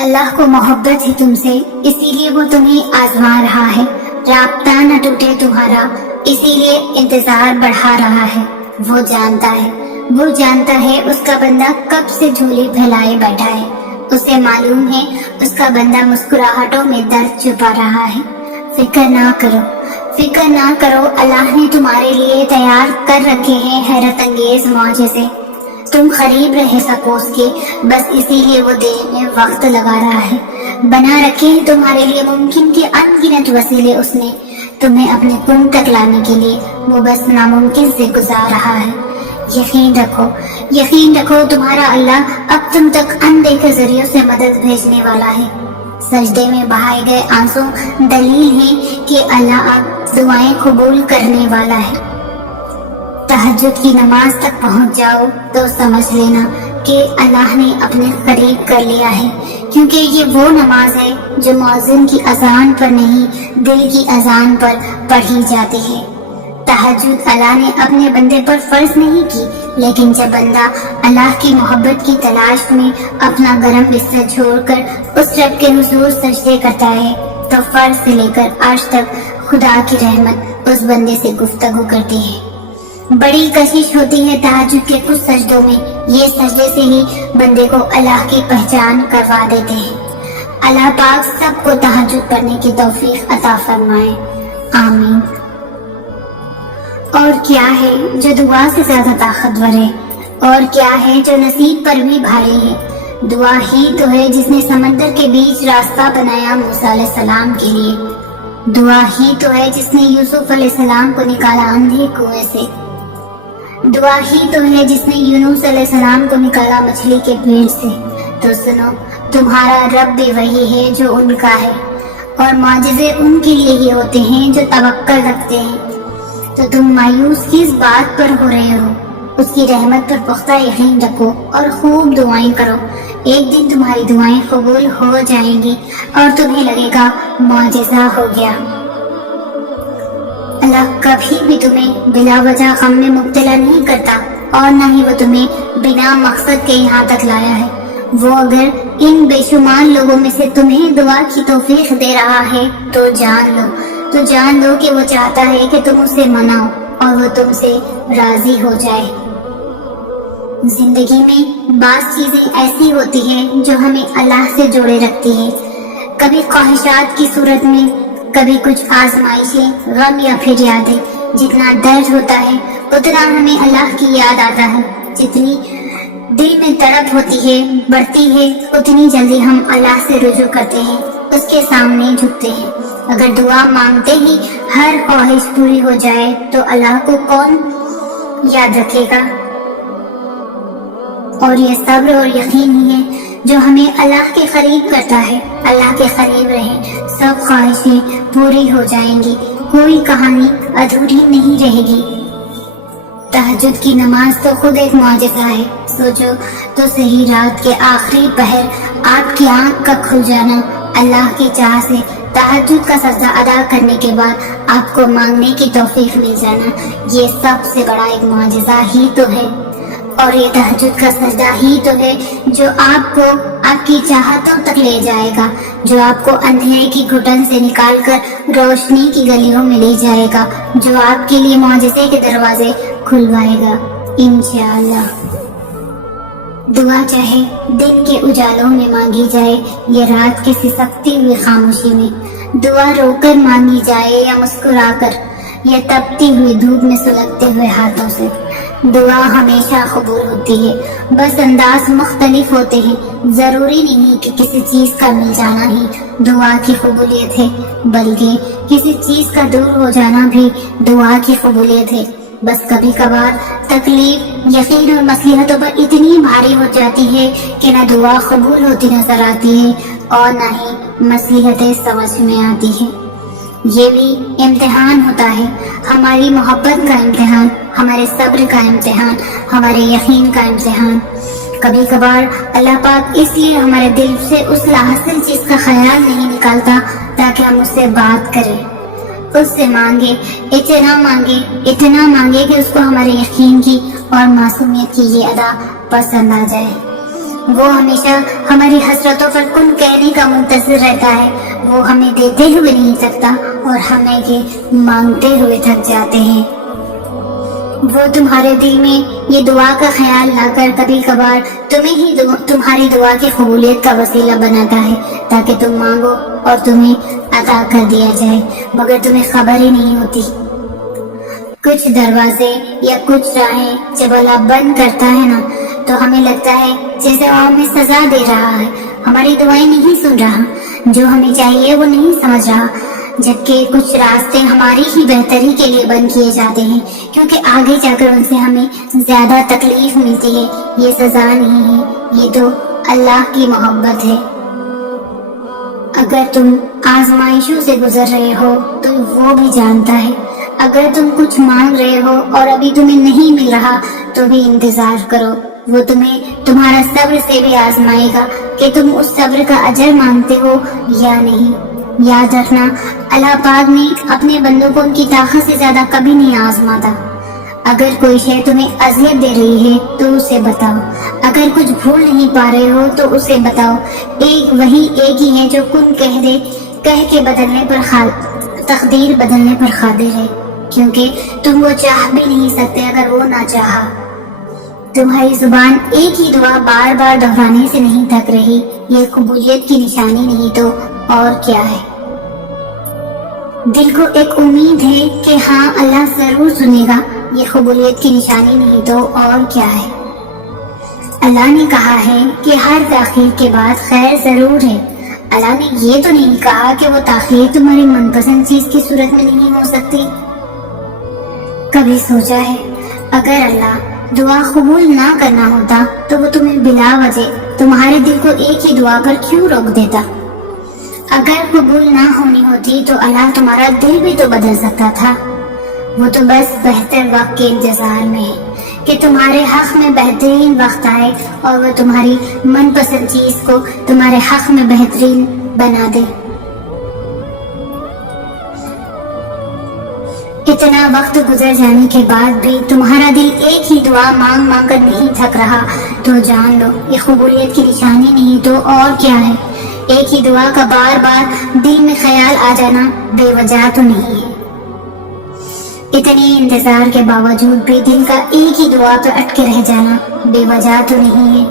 اللہ کو محبت ہے تم سے، اسی لیے وہ تمہیں آزما رہا ہے۔ رابطہ نہ ٹوٹے تمہارا، اسی لیے انتظار بڑھا رہا ہے۔ وہ جانتا ہے اس کا بندہ کب سے جھولی پھیلائے بیٹھا ہے۔ اسے معلوم ہے اس کا بندہ مسکراہٹوں میں درد چھپا رہا ہے۔ فکر نہ کرو، اللہ نے تمہارے لیے تیار کر رکھے ہیں حیرت انگیز معجزے۔ تم قریب رہ سکو اس کے، بس اسی لیے وہ دینے میں وقت لگا رہا ہے۔ بنا رکھے ہیں تمہارے لیے ممکن کے ان گنت وسیلے اس نے، تمہیں اپنے کن تک لانے کے لیے وہ بس ناممکن سے گزار رہا ہے۔ یقین رکھو تمہارا اللہ اب تم تک اندیکھے ذریعوں سے مدد بھیجنے والا ہے۔ سجدے میں بہائے گئے آنسو دلیل ہے کہ اللہ اب دعائیں قبول کرنے والا ہے۔ تہجد کی نماز تک پہنچ جاؤ تو سمجھ لینا کہ اللہ نے اپنے قریب کر لیا ہے، کیونکہ یہ وہ نماز ہے جو مؤذن کی اذان پر نہیں، دل کی اذان پر پڑھی جاتی ہے۔ تہجد اللہ نے اپنے بندے پر فرض نہیں کی، لیکن جب بندہ اللہ کی محبت کی تلاش میں اپنا گرم بستر چھوڑ کر اس رب کے حضور سجدے کرتا ہے تو فرض سے لے کر عرش تک خدا کی رحمت اس بندے سے گفتگو کرتی ہے۔ بڑی کشش ہوتی ہے تہجد کے کچھ سجدوں میں، یہ سجدے سے ہی بندے کو اللہ کی پہچان کروا دیتے ہیں۔ اللہ پاک سب کو تہجد پڑھنے کی توفیق عطا فرمائے، آمین۔ اور کیا ہے جو دعا سے زیادہ طاقتور ہے، اور کیا ہے جو نصیب پر بھی بھاری ہے؟ دعا ہی تو ہے جس نے سمندر کے بیچ راستہ بنایا موسیٰ علیہ السلام کے لیے۔ دعا ہی تو ہے جس نے یوسف علیہ السلام کو نکالا اندھے کنویں سے۔ دعا ہی تو ہے جس نے یونس علیہ السلام کو نکالا مچھلی کے پیٹ سے۔ تو سنو، تمہارا رب بھی وہی ہے جو ان کا ہے، اور معجزے ان کے لیے ہی ہوتے ہیں جو توکل رکھتے ہیں۔ تو تم مایوس کس بات پر ہو رہے ہو؟ اس کی رحمت پر پختہ یقین رکھو اور خوب دعائیں کرو۔ ایک دن تمہاری دعائیں قبول ہو جائیں گی اور تمہیں لگے گا معجزہ ہو گیا۔ اللہ کبھی بھی تمہیں بلا وجہ غم میں مبتلا نہیں کرتا، اور نہ ہی وہ تمہیں بنا مقصد کے یہاں تک لایا ہے۔ وہ اگر ان بے شمار لوگوں میں سے تمہیں دعا کی توفیق دے رہا ہے تو جان لو کہ وہ چاہتا ہے کہ تم اسے مناؤ اور وہ تم سے راضی ہو جائے۔ زندگی میں بعض چیزیں ایسی ہوتی ہیں جو ہمیں اللہ سے جوڑے رکھتی ہیں، کبھی خواہشات کی صورت میں، کبھی کچھ آزمائشیں، غم یا پھر یادیں۔ جتنا درد ہوتا ہے اتنا ہمیں اللہ کی یاد آتا ہے، جتنی دل میں تڑپ ہوتی ہے بڑھتی ہے، اتنی جلدی ہم اللہ سے رجوع کرتے ہیں، اس کے سامنے جھکتے ہیں۔ اگر دعا مانگتے ہی ہر خواہش پوری ہو جائے تو اللہ کو کون یاد رکھے گا؟ اور یہ صبر اور یقین ہی ہے جو ہمیں اللہ کے قریب کرتا ہے۔ اللہ کے قریب رہیں، سب خواہشیں پوری ہو جائیں گی، کوئی کہانی ادھوری نہیں رہے گی۔ تہجد کی نماز تو خود ایک معجزہ ہے۔ سوچو تو صحیح، رات کے آخری پہر آپ کی آنکھ کا کھل جانا، اللہ کی چاہ سے تہجد کا سجدہ ادا کرنے کے بعد آپ کو مانگنے کی توفیق مل جانا، یہ سب سے بڑا ایک معجزہ ہی تو ہے۔ اور یہ تہجد کا سجدہ ہی تو ہے جو آپ کو آپ کی چاہتوں تک لے جائے گا، جو آپ کو اندھیرے کی گھٹن سے نکال کر روشنی کی گلیوں میں لے جائے گا، جو آپ کے لیے معجزے کے دروازے کھلوائے گا انشاءاللہ۔ دعا چاہے دن کے اجالوں میں مانگی جائے یا رات کی سسکتی ہوئی خاموشی میں، دعا رو کر مانگی جائے یا مسکرا کر، یا تپتی ہوئی دھوپ میں سلگتے ہوئے ہاتھوں سے، دعا ہمیشہ قبول ہوتی ہے۔ بس انداز مختلف ہوتے ہیں، ضروری نہیں کہ کسی چیز کا مل جانا ہی دعا کی قبولیت ہے، بلکہ کسی چیز کا دور ہو جانا بھی دعا کی قبولیت ہے۔ بس کبھی کبھار تکلیف یقین اور مصلحتوں پر اتنی بھاری ہو جاتی ہے کہ نہ دعا قبول ہوتی نظر آتی ہے اور نہ ہی مصلحتیں سمجھ میں آتی ہیں۔ یہ بھی امتحان ہوتا ہے، ہماری محبت کا امتحان، ہمارے صبر کا امتحان، ہمارے یقین کا امتحان۔ کبھی کبھار اللہ پاک اس لیے ہمارے دل سے اس حاصل چیز کا خیال نہیں نکالتا تاکہ ہم اس سے بات کریں، اس سے مانگے، اتنا مانگے کہ اس کو ہمارے یقین کی اور معصومیت کی یہ ادا پسند آ جائے۔ وہ ہمیشہ ہماری حسرتوں پر کن کہنے کا منتظر رہتا ہے. وہ ہمیں دیتے ہوئے نہیں تھکتا اور ہمیں یہ مانگتے ہوئے تھک جاتے ہیں. وہ تمہارے دل میں یہ دعا کا خیال لا کر کبھی کبھار تمہیں ہی تمہاری دعا کی قبولیت کا وسیلہ بناتا ہے تاکہ تم مانگو اور تمہیں عطا کر دیا جائے، مگر تمہیں خبر ہی نہیں ہوتی. کچھ دروازے یا کچھ راہیں جب اللہ بند کرتا ہے نا تو ہمیں لگتا ہے جیسے وہ ہمیں سزا دے رہا ہے، ہماری دعائیں نہیں سن رہا، جو ہمیں چاہیے وہ نہیں سمجھ رہا. جبکہ کچھ راستے ہماری ہی بہتری کے لیے بند کیے جاتے ہیں، کیونکہ آگے جا کر ان سے ہمیں زیادہ تکلیف ملتی ہے. یہ سزا نہیں ہے، یہ تو اللہ کی محبت ہے. اگر تم آزمائشوں سے گزر رہے ہو تو وہ بھی جانتا ہے. اگر تم کچھ مانگ رہے ہو اور ابھی تمہیں نہیں مل رہا تو بھی انتظار کرو. وہ تمہیں تمہارا صبر سے بھی آزمائے گا کہ تم اس صبر کا اجر مانگتے ہو یا نہیں. یاد رکھنا، اللہ پاک نے اپنے بندوں کو ان کی طاقت سے زیادہ کبھی نہیں آزماتا. اگر کوئی شے تمہیں اذیت دے رہی ہے تو اسے بتاؤ. اگر کچھ بھول نہیں پا رہے ہو تو اسے بتاؤ. وہی ایک ہی ہے جو کن کہہ دے، کہہ کے بدلنے پر تقدیر بدلنے پر قادر ہے، کیونکہ تم وہ چاہ بھی نہیں سکتے اگر وہ نہ چاہا. تمہاری زبان ایک ہی دعا بار بار دہرانے سے نہیں تھک رہی. یہ قبولیت کی نشانی نہیں تو اور کیا ہے؟ دل کو ایک امید ہے کہ ہاں اللہ ضرور سنے گا. یہ قبولیت کی نشانی نہیں تو اور کیا ہے؟ اللہ نے کہا ہے کہ ہر تاخیر کے بعد خیر ضرور ہے. اللہ نے یہ تو نہیں کہا کہ وہ تاخیر تمہاری من پسند چیز کی صورت میں نہیں ہو سکتی. کبھی سوچا ہے اگر اللہ دعا قبول نہ کرنا ہوتا تو وہ تمہیں بلا وجہ تمہارے دل کو ایک ہی دعا پر کیوں روک دیتا؟ اگر قبول نہ ہونی ہوتی تو اللہ تمہارا دل بھی تو بدل سکتا تھا. وہ تو بس بہتر وقت کے انتظار میں ہے کہ تمہارے حق میں بہترین وقت آئے اور وہ تمہاری من پسند چیز کو تمہارے حق میں بہترین بنا دے. اتنا وقت گزر جانے کے بعد بھی تمہارا دل ایک ہی دعا مانگ مانگ کر نہیں تھک رہا تو جان لو یہ قبولیت کی نشانی نہیں تو اور کیا ہے. ایک ہی دعا کا بار بار دل میں خیال آ جانا بے وجہ تو نہیں ہے. اتنے انتظار کے باوجود بھی دل کا ایک ہی دعا پر اٹکے رہ جانا بے وجہ تو نہیں ہے.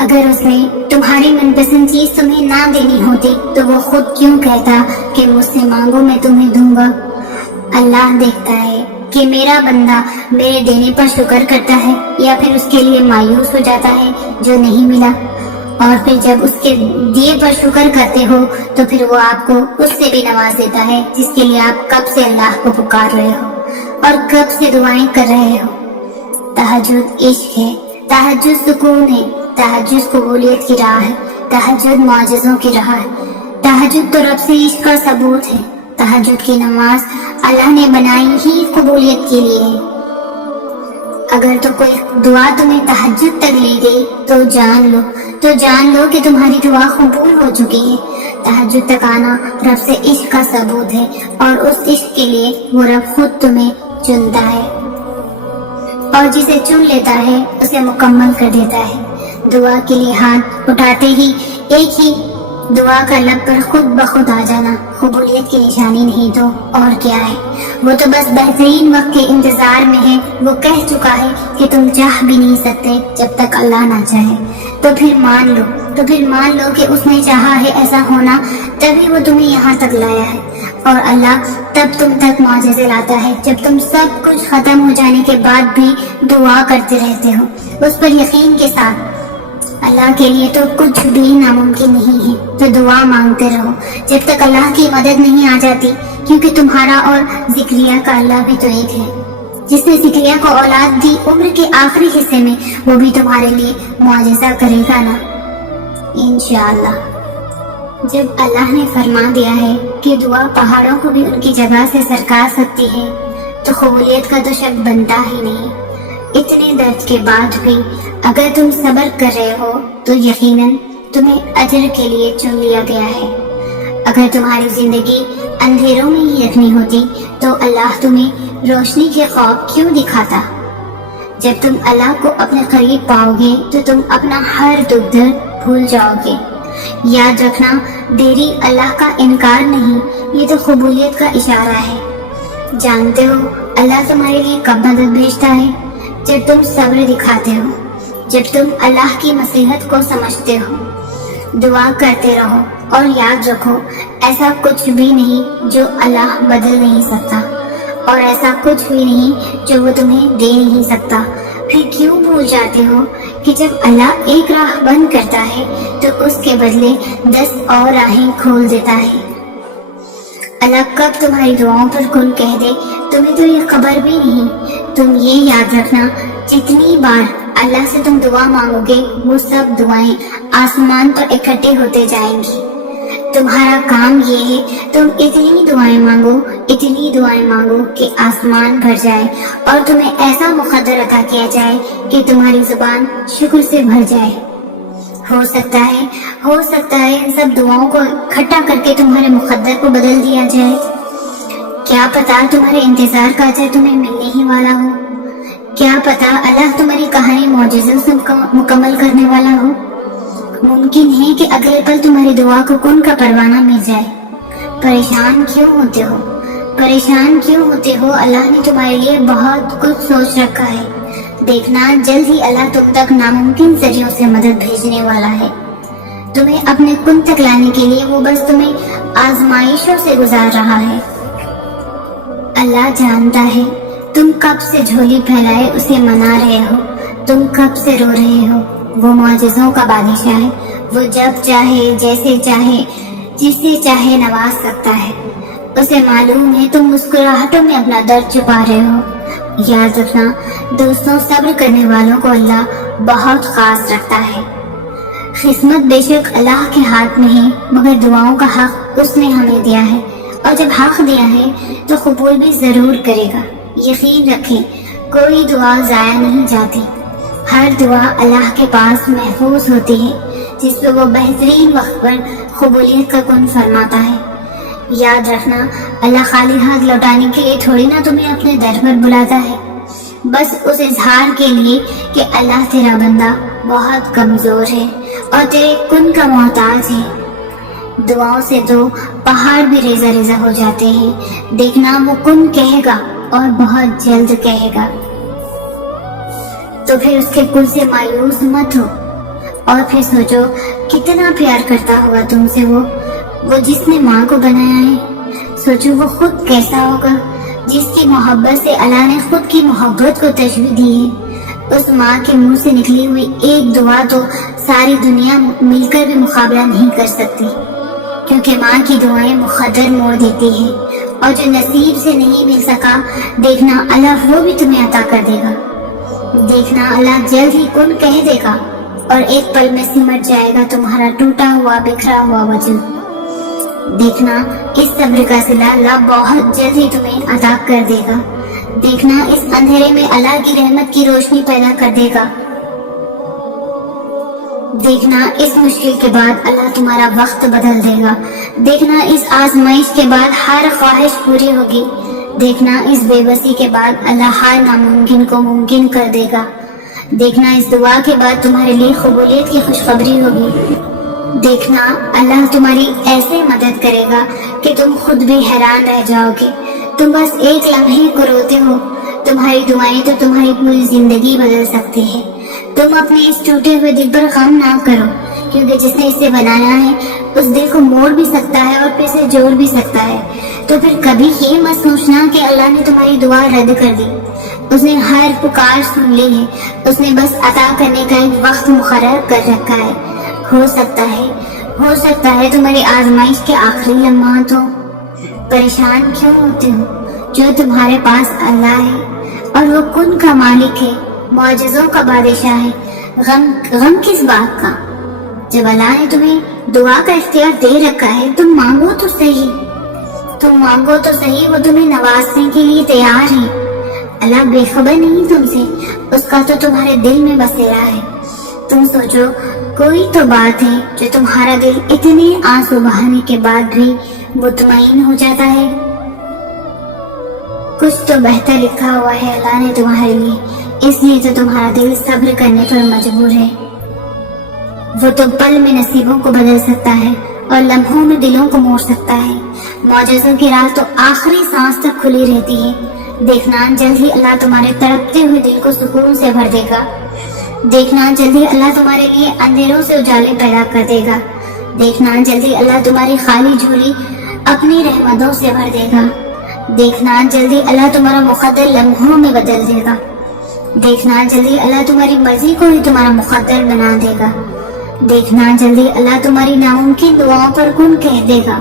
اگر اس نے تمہاری من پسند چیز تمہیں نہ دینی ہوتی تو وہ خود کیوں کہتا کہ مجھ سے مانگو میں تمہیں دوں گا. اللہ دیکھتا ہے کہ میرا بندہ میرے دینے پر شکر کرتا ہے یا پھر اس کے لیے مایوس ہو جاتا ہے جو نہیں ملا. اور پھر جب اس کے دیے پر شکر کرتے ہو تو پھر وہ آپ کو اس سے بھی نواز دیتا ہے جس کے لیے آپ کب سے اللہ کو پکار رہے ہو اور کب سے دعائیں کر رہے ہو. تہجد عشق ہے، تہجد سکون ہے، تہجد قبولیت کی راہ ہے، تہجد معجزوں کی راہ ہے. تہجد تو رب سے عشق کا ثبوت ہے. تہجد کی نماز اللہ نے بنائی ہی قبولیت کے لیے ہے. اگر تو کوئی دعا تمہیں تہجد تک لے گئی تو جان لو کہ تمہاری دعا قبول ہو چکی ہے. تہجد تک آنا رب سے عشق کا ثبوت ہے اور اس عشق کے لیے وہ رب خود تمہیں چنتا ہے اور جسے چن لیتا ہے اسے مکمل کر دیتا ہے. دعا کے لیے ہاتھ اٹھاتے ہی ایک ہی دعا کا لب پر خود بخود آ جانا قبولیت کی نشانی نہیں تو اور کیا ہے. وہ تو بس بہترین وقت کے انتظار میں ہے. وہ کہہ چکا ہے کہ تم چاہ بھی نہیں سکتے جب تک اللہ نہ چاہے. تو پھر مان لو کہ اس نے چاہا ہے ایسا ہونا، تبھی وہ تمہیں یہاں تک لایا ہے. اور اللہ تب تم تک معجزے لاتا ہے جب تم سب کچھ ختم ہو جانے کے بعد بھی دعا کرتے رہتے ہو اس پر یقین کے ساتھ. اللہ کے لیے تو کچھ بھی ناممکن نہیں ہے. تو دعا مانگتے رہو جب تک اللہ کی مدد نہیں آ جاتی، کیونکہ تمہارا اور ذکریہ کا اللہ بھی تو ایک ہے. جس نے ذکریہ کو اولاد دی عمر کے آخری حصے میں، وہ بھی تمہارے لیے معجزہ کرے گا نا انشاءاللہ. جب اللہ نے فرما دیا ہے کہ دعا پہاڑوں کو بھی ان کی جگہ سے سرکا سکتی ہے تو قبولیت کا تو شک بنتا ہی نہیں. اتنے درد کے بعد بھی اگر تم صبر کر رہے ہو تو یقیناً تمہیں اجر کے لیے چن لیا گیا ہے. اگر تمہاری زندگی اندھیروں میں ہی رکھنی ہوتی تو اللہ تمہیں روشنی کے خواب کیوں دکھاتا؟ جب تم اللہ کو اپنے قریب پاؤ گے تو تم اپنا ہر دکھ درد بھول جاؤ گے۔ یاد رکھنا، دیری اللہ کا انکار نہیں، یہ تو قبولیت کا اشارہ ہے۔ جانتے ہو اللہ تمہارے لیے کب مدد بھیجتا ہے؟ جب تم صبر دکھاتے ہو، جب تم اللہ کی مصلحت کو سمجھتے ہو۔ دعا کرتے رہو اور یاد رکھو، ایسا کچھ بھی نہیں جو اللہ بدل نہیں سکتا، اور ایسا کچھ بھی نہیں جو وہ تمہیں دے نہیں سکتا۔ پھر کیوں بھول جاتے ہو کہ جب اللہ ایک راہ بند کرتا ہے تو اس کے بدلے 10 اور راہیں کھول دیتا ہے۔ اللہ کب تمہاری دعاؤں پر کن کہہ دے تمہیں تو یہ خبر بھی نہیں۔ تم یہ یاد رکھنا، جتنی بار اللہ سے تم دعا مانگو گے وہ سب دعائیں آسمان پر اکٹھے ہوتے جائیں گی۔ تمہارا کام یہ ہے، تم اتنی دعائیں مانگو کہ آسمان بھر جائے اور تمہیں ایسا مقدر عطا کیا جائے کہ تمہاری زبان شکر سے بھر جائے۔ ہو سکتا ہے ان سب دعاؤں کو اکٹھا کر کے تمہارے مقدر کو بدل دیا جائے۔ کیا پتا تمہارے انتظار کا اجر تمہیں ملنے ہی والا ہو۔ کیا پتا اللہ تمہاری کہانی معجزوں سے مکمل کرنے والا ہو۔ ممکن ہے کہ اگلے پل تمہاری دعا کو کن کا پروانہ مل جائے۔ پریشان کیوں ہوتے ہو؟ اللہ نے تمہارے لیے بہت کچھ سوچ رکھا ہے۔ دیکھنا، جلد ہی اللہ تم تک ناممکن ذریعوں سے مدد بھیجنے والا ہے۔ تمہیں اپنے کن تک لانے کے لیے وہ بس تمہیں آزمائشوں سے گزار رہا ہے۔ اللہ جانتا ہے تم کب سے جھولی پھیلائے اسے منا رہے ہو، تم کب سے رو رہے ہو۔ وہ معجزوں کا بادشاہ ہے، وہ جب چاہے، جیسے چاہے، جسے چاہے نواز سکتا ہے۔ اسے معلوم ہے تم مسکراہٹوں میں اپنا درد چھپا رہے ہو۔ یاد رکھنا دوستوں، صبر کرنے والوں کو اللہ بہت خاص رکھتا ہے۔ قسمت بے شک اللہ کے ہاتھ میں ہے، مگر دعاؤں کا حق اس نے ہمیں دیا ہے، اور جب حق دیا ہے تو قبول بھی ضرور کرے گا۔ یقین رکھیں، کوئی دعا ضائع نہیں جاتی، ہر دعا اللہ کے پاس محفوظ ہوتی ہے، جس پہ وہ بہترین وقت پر قبولیت کا کن فرماتا ہے۔ یاد رکھنا، اللہ خالی ہاتھ لوٹانے کے لیے تھوڑی نہ تمہیں اپنے در پر بلاتا ہے، بس اس اظہار کے لیے کہ اللہ تیرا بندہ بہت کمزور ہے اور تیرے کن کا محتاج ہے۔ دعاؤں سے تو پہاڑ بھی ریزہ ریزہ ہو جاتے ہیں۔ دیکھنا، وہ کن کہے گا اور بہت جلد کہے گا۔ تو پھر اس کے کن سے مایوس مت ہو، اور پھر سوچو کتنا پیار کرتا ہوگا تم سے وہ جس نے ماں کو بنایا ہے۔ سوچو وہ خود کیسا ہوگا جس کی محبت سے اللہ نے خود کی محبت کو تشبیہ دی ہے۔ اس ماں کے منہ سے نکلی ہوئی ایک دعا تو ساری دنیا مل کر بھی مقابلہ نہیں کر سکتی، کیونکہ ماں کی دعائیں مقدر موڑ دیتی ہیں، اور جو نصیب سے نہیں مل سکا، دیکھنا اللہ وہ بھی تمہیں عطا کر دے گا۔ دیکھنا اللہ جلد ہی کن کہہ دے گا اور ایک پل میں سمٹ جائے گا تمہارا ٹوٹا ہوا بکھرا ہوا وجود۔ دیکھنا اس صبر کا صلہ اللہ بہت جلد ہی تمہیں عطا کر دے گا۔ دیکھنا اس اندھیرے میں اللہ کی رحمت کی روشنی پیدا کر دے گا۔ دیکھنا اس مشکل کے بعد اللہ تمہارا وقت بدل دے گا۔ دیکھنا اس آزمائش کے بعد ہر خواہش پوری ہوگی۔ دیکھنا اس بے بسی کے بعد اللہ ہر ناممکن کو ممکن کر دے گا۔ دیکھنا اس دعا کے بعد تمہارے لیے قبولیت کی خوشخبری ہوگی۔ دیکھنا اللہ تمہاری ایسے مدد کرے گا کہ تم خود بھی حیران رہ جاؤ گے۔ تم بس ایک لمحے کو روتے ہو، تمہاری دعائیں تو تمہاری پوری زندگی بدل سکتی ہے۔ تم اپنے اس ٹوٹے ہوئے دل پر غم نہ کرو، کیونکہ جس نے اسے بنایا ہے اس دل کو موڑ بھی سکتا ہے اور پھر سے جوڑ بھی سکتا ہے۔ تو پھر کبھی یہ مت سوچنا کہ اللہ نے تمہاری دعا رد کر دی۔ اس نے ہر پکار سن لی ہے، اس نے بس عطا کرنے کا ایک وقت مقرر کر رکھا ہے۔ ہو سکتا ہے تمہاری آزمائش کے آخری لمحات ہو۔ پریشان کیوں ہوتے ہو؟ جو تمہارے پاس اللہ ہے اور وہ کن کا مالک ہے، معجزوں کا بادشاہ ہے۔ غم کس بات کا؟ جب اللہ نے تمہیں دعا کا اختیار دے رکھا ہے، تم مانگو تو صحیح، وہ تمہیں نوازنے کے لیے تیار ہے۔ اللہ بے خبر نہیں تم سے، اس کا تو تمہارے دل میں بسیرا ہے۔ تم سوچو کوئی تو بات ہے جو تمہارا دل اتنے آنسو بہانے کے بعد بھی مطمئن ہو جاتا ہے۔ کچھ تو بہتر لکھا ہوا ہے اللہ نے تمہارے لیے، اس لیے تو تمہارا دل صبر کرنے پر مجبور ہے۔ وہ تو پل میں نصیبوں کو بدل سکتا ہے اور لمحوں میں دلوں کو موڑ سکتا ہے۔ معجزوں کی راہ تو آخری سانس تک کھلی رہتی ہے۔ دیکھنا جلد ہی اللہ تمہارے تڑپتے ہوئے دل کو سکون سے بھر دے گا۔ دیکھنا جلد ہی اللہ تمہارے لیے اندھیروں سے اجالے پیدا کر دے گا۔ دیکھنا جلد ہی اللہ تمہاری خالی جھولی اپنی رحمتوں سے بھر دے گا۔ دیکھنا جلدی اللہ تمہارا مقدر لمحوں میں بدل دے گا۔ دیکھنا جلدی اللہ تمہاری مرضی کو ہی تمہارا مقدر بنا دے گا۔ دیکھنا جلدی اللہ تمہاری ناممکن دعاؤں پر کن کہہ دے گا۔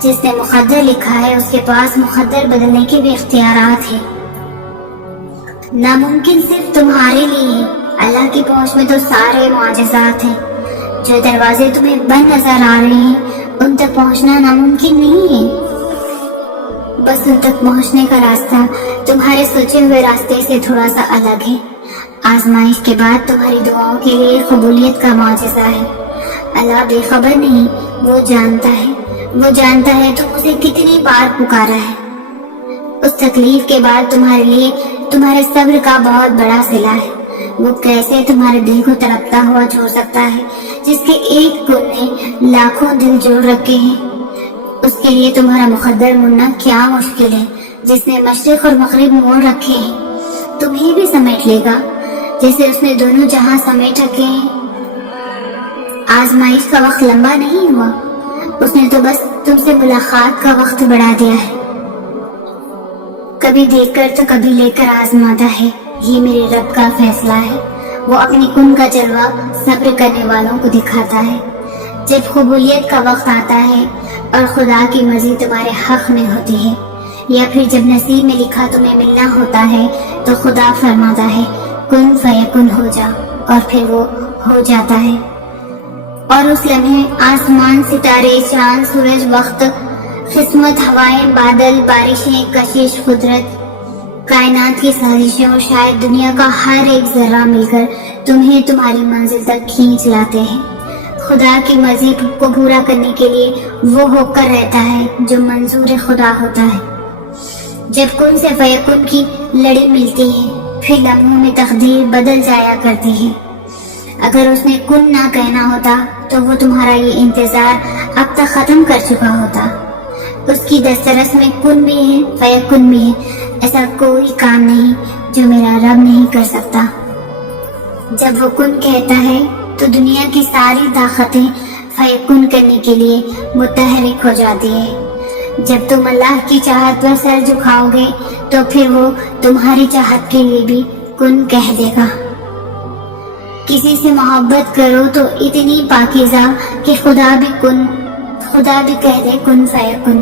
جس نے مقدر لکھا ہے اس کے پاس مقدر بدلنے کے بھی اختیارات ہیں۔ ناممکن صرف تمہارے لیے ہے۔ اللہ کی پہنچ میں تو سارے معجزات ہیں۔ جو دروازے تمہیں بند نظر آ رہے ہیں ان تک پہنچنا ناممکن نہیں ہے۔ بس ان تک پہنچنے کا راستہ تمہارے سوچے ہوئے راستے سے تھوڑا سا الگ ہے۔ آزمائش کے بعد تمہاری دعاؤں کے لیے قبولیت کا معجزہ ہے۔ اللہ بے خبر نہیں، وہ جانتا ہے۔ وہ جانتا ہے تم اسے کتنی بار پکارا ہے۔ اس تکلیف کے بعد تمہارے لیے تمہارے صبر کا بہت بڑا صلہ ہے۔ وہ کیسے تمہارے دل کو تڑپتا ہوا چھوڑ سکتا ہے جس کے ایک کن نے لاکھوں دل جوڑ رکھے ہیں۔ اس کے لیے تمہارا مقدر مڑنا کیا مشکل ہے۔ جس نے مشرق اور مغرب موڑ رکھے ہیں تمہیں بھی سمیٹ لے گا جیسے اس نے دونوں جہاں سمیٹ رکھے ہیں۔ آزمائش کا وقت لمبا نہیں ہوا، اس نے تو بس تم سے ملاقات کا وقت بڑھا دیا ہے۔ کبھی دیکھ کر تو کبھی لے کر آزماتا ہے، یہ میرے رب کا فیصلہ ہے۔ وہ اپنی کن کا جلوہ صبر کرنے والوں کو دکھاتا ہے۔ جب قبولیت کا وقت آتا ہے اور خدا کی مرضی تمہارے حق میں ہوتی ہے، یا پھر جب نصیب میں لکھا تمہیں ملنا ہوتا ہے تو خدا فرماتا ہے کن فیکن ہو جا، اور پھر وہ ہو جاتا ہے۔ اور اس لمحے آسمان، ستارے، چاند، سورج، وقت، قسمت، ہوائیں، بادل، بارشیں، کشش، قدرت، کائنات کی سازشیں اور شاید دنیا کا ہر ایک ذرہ مل کر تمہیں تمہاری منزل تک کھینچ لاتے ہیں۔ خدا کی مرضی کو پورا کرنے کے لیے وہ ہو کر رہتا ہے جو منظور خدا ہوتا ہے۔ جب کن سے فیکن کی لڑی ملتی ہے پھر لمحوں میں تقدیر بدل جایا کرتی ہے۔ اگر اس نے کن نہ کہنا ہوتا تو وہ تمہارا یہ انتظار اب تک ختم کر چکا ہوتا۔ اس کی دسترس میں کن بھی ہے فیکن بھی ہے۔ ایسا کوئی کام نہیں جو میرا رب نہیں کر سکتا۔ جب وہ کن کہتا ہے تو دنیا کی ساری طاقتیں فیکن کرنے کے لیے متحرک ہو جاتی ہے۔ جب تم اللہ کی چاہت پر سر جھکاؤ گے تو پھر وہ تمہاری چاہت کے لیے بھی کن کہہ دے گا۔ کسی سے محبت کرو تو اتنی پاکیزہ کہ خدا بھی کہہ دے کن فیکن۔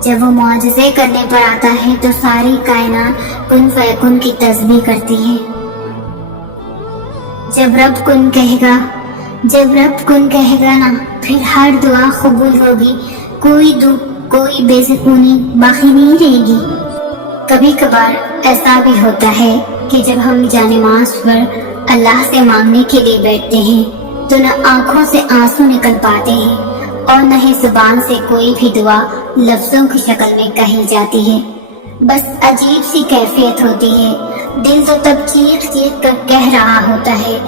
جب وہ معجزے کرنے پر آتا ہے تو ساری کائنات کن فیکن کی تسبیح کرتی ہے۔ جب رب کن کہے گا نا پھر ہر دعا قبول ہوگی، کوئی دکھ کوئی بے سکونی باقی نہیں رہے گی۔ کبھی کبھار ایسا بھی ہوتا ہے کہ جب ہم جانماز پر اللہ سے مانگنے کے لیے بیٹھتے ہیں تو نہ آنکھوں سے آنسو نکل پاتے ہیں اور نہ ہی زبان سے کوئی بھی دعا لفظوں کی شکل میں کہی جاتی ہے۔ بس عجیب سی کیفیت ہوتی ہے۔ دل تو تب چیخ چیخ کر کہہ رہا ہوتا ہے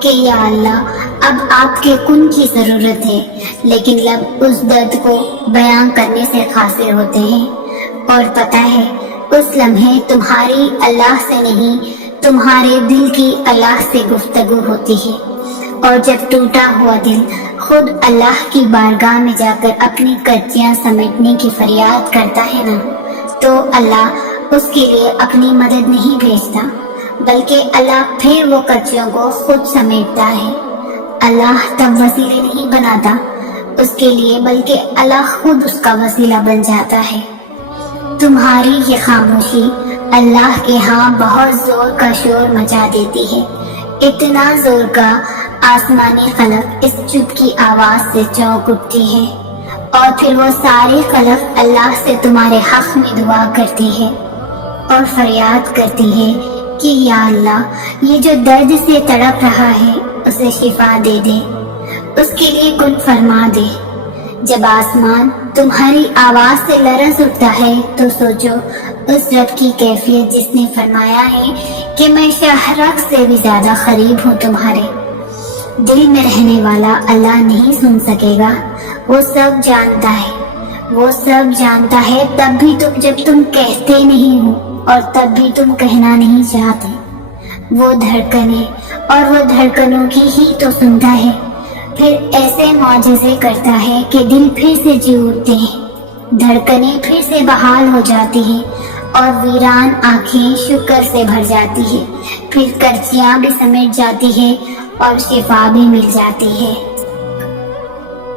کہ یا اللہ اب آپ کے کن کی ضرورت ہے، لیکن لب اس درد کو بیان کرنے سے قاصر ہوتے ہیں۔ اور پتہ ہے اس لمحے تمہاری اللہ سے نہیں، تمہارے دل کی اللہ سے گفتگو ہوتی ہے۔ اور جب ٹوٹا ہوا دل خود اللہ کی بارگاہ میں جا کر اپنی کرچیاں سمیٹنے کی فریاد کرتا ہے نا، تو اللہ اس کے لیے اپنی مدد نہیں بھیجتا، بلکہ اللہ پھر وہ کرچیوں کو خود سمیٹتا ہے۔ اللہ تب وسیلے نہیں بناتا اس کے لیے، بلکہ اللہ خود اس کا وسیلہ بن جاتا ہے۔ تمہاری یہ خاموشی اللہ کے ہاں بہت زور کا شور مچا دیتی ہے، اتنا زور کا آسمانی خلق اس چپ کی آواز سے چونک اٹھتی ہے، اور پھر وہ ساری خلق اللہ سے تمہارے حق میں دعا کرتی ہے اور فریاد کرتی ہے کہ یا اللہ یہ جو درد سے تڑپ رہا ہے اسے شفا دے دے، اس کے لیے کن فرما دے۔ جب آسمان تمہاری آواز سے لرز اٹھتا ہے تو سوچو اس رب کی کیفیت جس نے فرمایا ہے کہ میں شہرک سے بھی زیادہ قریب ہوں تمہارے۔ دل میں رہنے والا اللہ نہیں سن سکے گا، وہ سب جانتا ہے، وہ سب جانتا ہے، تب بھی جب تم کہتے نہیں ہو اور تب بھی تم کہنا نہیں چاہتے۔ وہ دھڑکنے اور وہ دھڑکنوں کی ہی تو سنتا ہے، پھر ایسے معجزے کرتا ہے کہ دل پھر سے جی اٹھتے ہیں، دھڑکنیں پھر سے بحال ہو جاتی ہیں اور ویران آنکھیں شکر سے بھر جاتی ہے، پھر کرچیاں بھی سمیٹ جاتی ہے اور شفا بھی مل جاتی ہے۔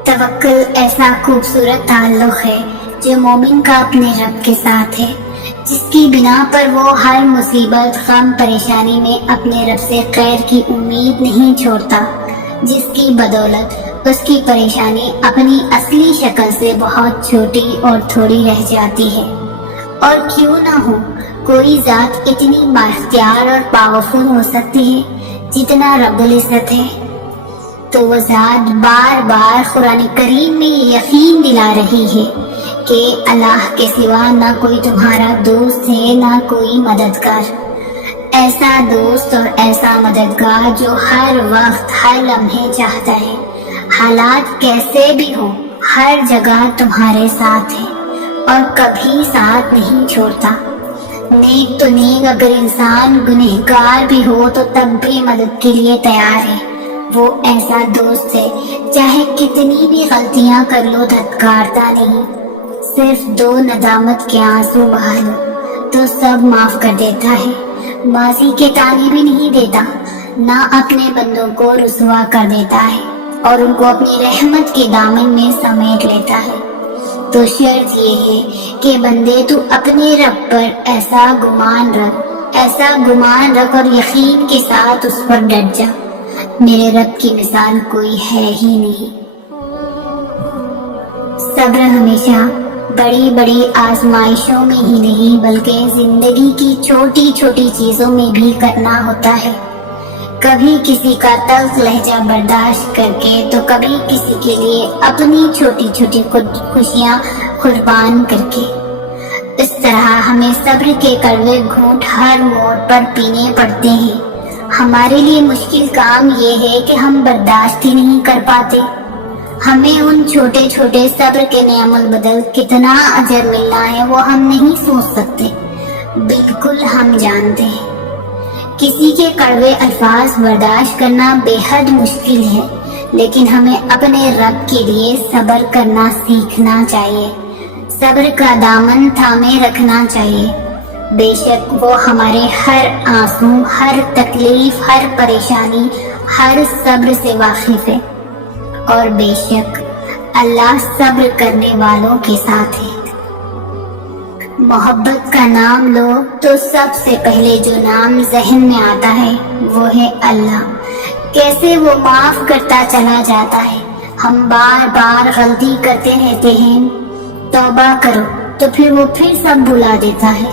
توکل ایسا خوبصورت تعلق ہے جو مومن کا اپنے رب کے ساتھ ہے، جس کی بنا پر وہ ہر مصیبت، غم، پریشانی میں اپنے رب سے خیر کی امید نہیں چھوڑتا، جس کی بدولت اس کی پریشانی اپنی اصلی شکل سے بہت چھوٹی اور تھوڑی رہ جاتی ہے۔ اور کیوں نہ ہو، کوئی ذات اتنی بااختیار اور پاورفل ہو سکتی ہے جتنا رب العزت ہے؟ تو وہ ذات بار بار قرآن کریم میں یہ یقین دلا رہی ہے کہ اللہ کے سوا نہ کوئی تمہارا دوست ہے، نہ کوئی مددگار، ایسا دوست اور ایسا مددگار جو ہر وقت، ہر لمحے چاہتا ہے حالات کیسے بھی ہوں ہر جگہ تمہارے ساتھ ہے اور کبھی ساتھ نہیں چھوڑتا۔ نیک تو نیک، اگر انسان گنہگار بھی ہو تو تب بھی مدد کے لیے تیار ہے۔ وہ ایسا دوست ہے، چاہے کتنی بھی غلطیاں کر لو دھتکارتا نہیں، صرف 2 ندامت کے آنسو بہا لو تو سب معاف کر دیتا ہے، ماضی کے تانے بھی نہیں دیتا، نہ اپنے بندوں کو رسوا کر دیتا ہے اور ان کو اپنی رحمت کے دامن میں سمیٹ لیتا ہے۔ تو شرط یہ ہے کہ بندے تو اپنے رب پر ایسا گمان رکھ اور یقین کے ساتھ اس پر ڈٹ جا، میرے رب کی مثال کوئی ہے ہی نہیں۔ صبر ہمیشہ بڑی بڑی آزمائشوں میں ہی نہیں بلکہ زندگی کی چھوٹی چھوٹی چیزوں میں بھی کرنا ہوتا ہے، کبھی کسی کا تلخ لہجہ برداشت کر کے تو کبھی کسی کے لیے اپنی چھوٹی چھوٹی خوشیاں قربان کر کے۔ اس طرح ہمیں صبر کے کڑوے گھونٹ ہر موڑ پر پینے پڑتے ہیں۔ ہمارے لیے مشکل کام یہ ہے کہ ہم برداشت ہی نہیں کر پاتے۔ ہمیں ان چھوٹے چھوٹے صبر کے نعم البدل کتنا اجر ملنا ہے وہ ہم نہیں سوچ سکتے، بالکل ہم جانتے ہیں۔ کسی کے کڑوے الفاظ برداشت کرنا بے حد مشکل ہے، لیکن ہمیں اپنے رب کے لیے صبر کرنا سیکھنا چاہیے، صبر کا دامن تھامے رکھنا چاہیے۔ بے شک وہ ہمارے ہر آنسو، ہر تکلیف، ہر پریشانی، ہر صبر سے واقف ہے، اور بے شک اللہ صبر کرنے والوں کے ساتھ ہے۔ محبت کا نام لو تو سب سے پہلے جو نام ذہن میں آتا ہے وہ ہے اللہ۔ کیسے وہ معاف کرتا چلا جاتا ہے۔ ہم بار بار غلطی کرتے رہتے ہیں، توبہ کرو تو پھر وہ پھر سب بھلا دیتا ہے۔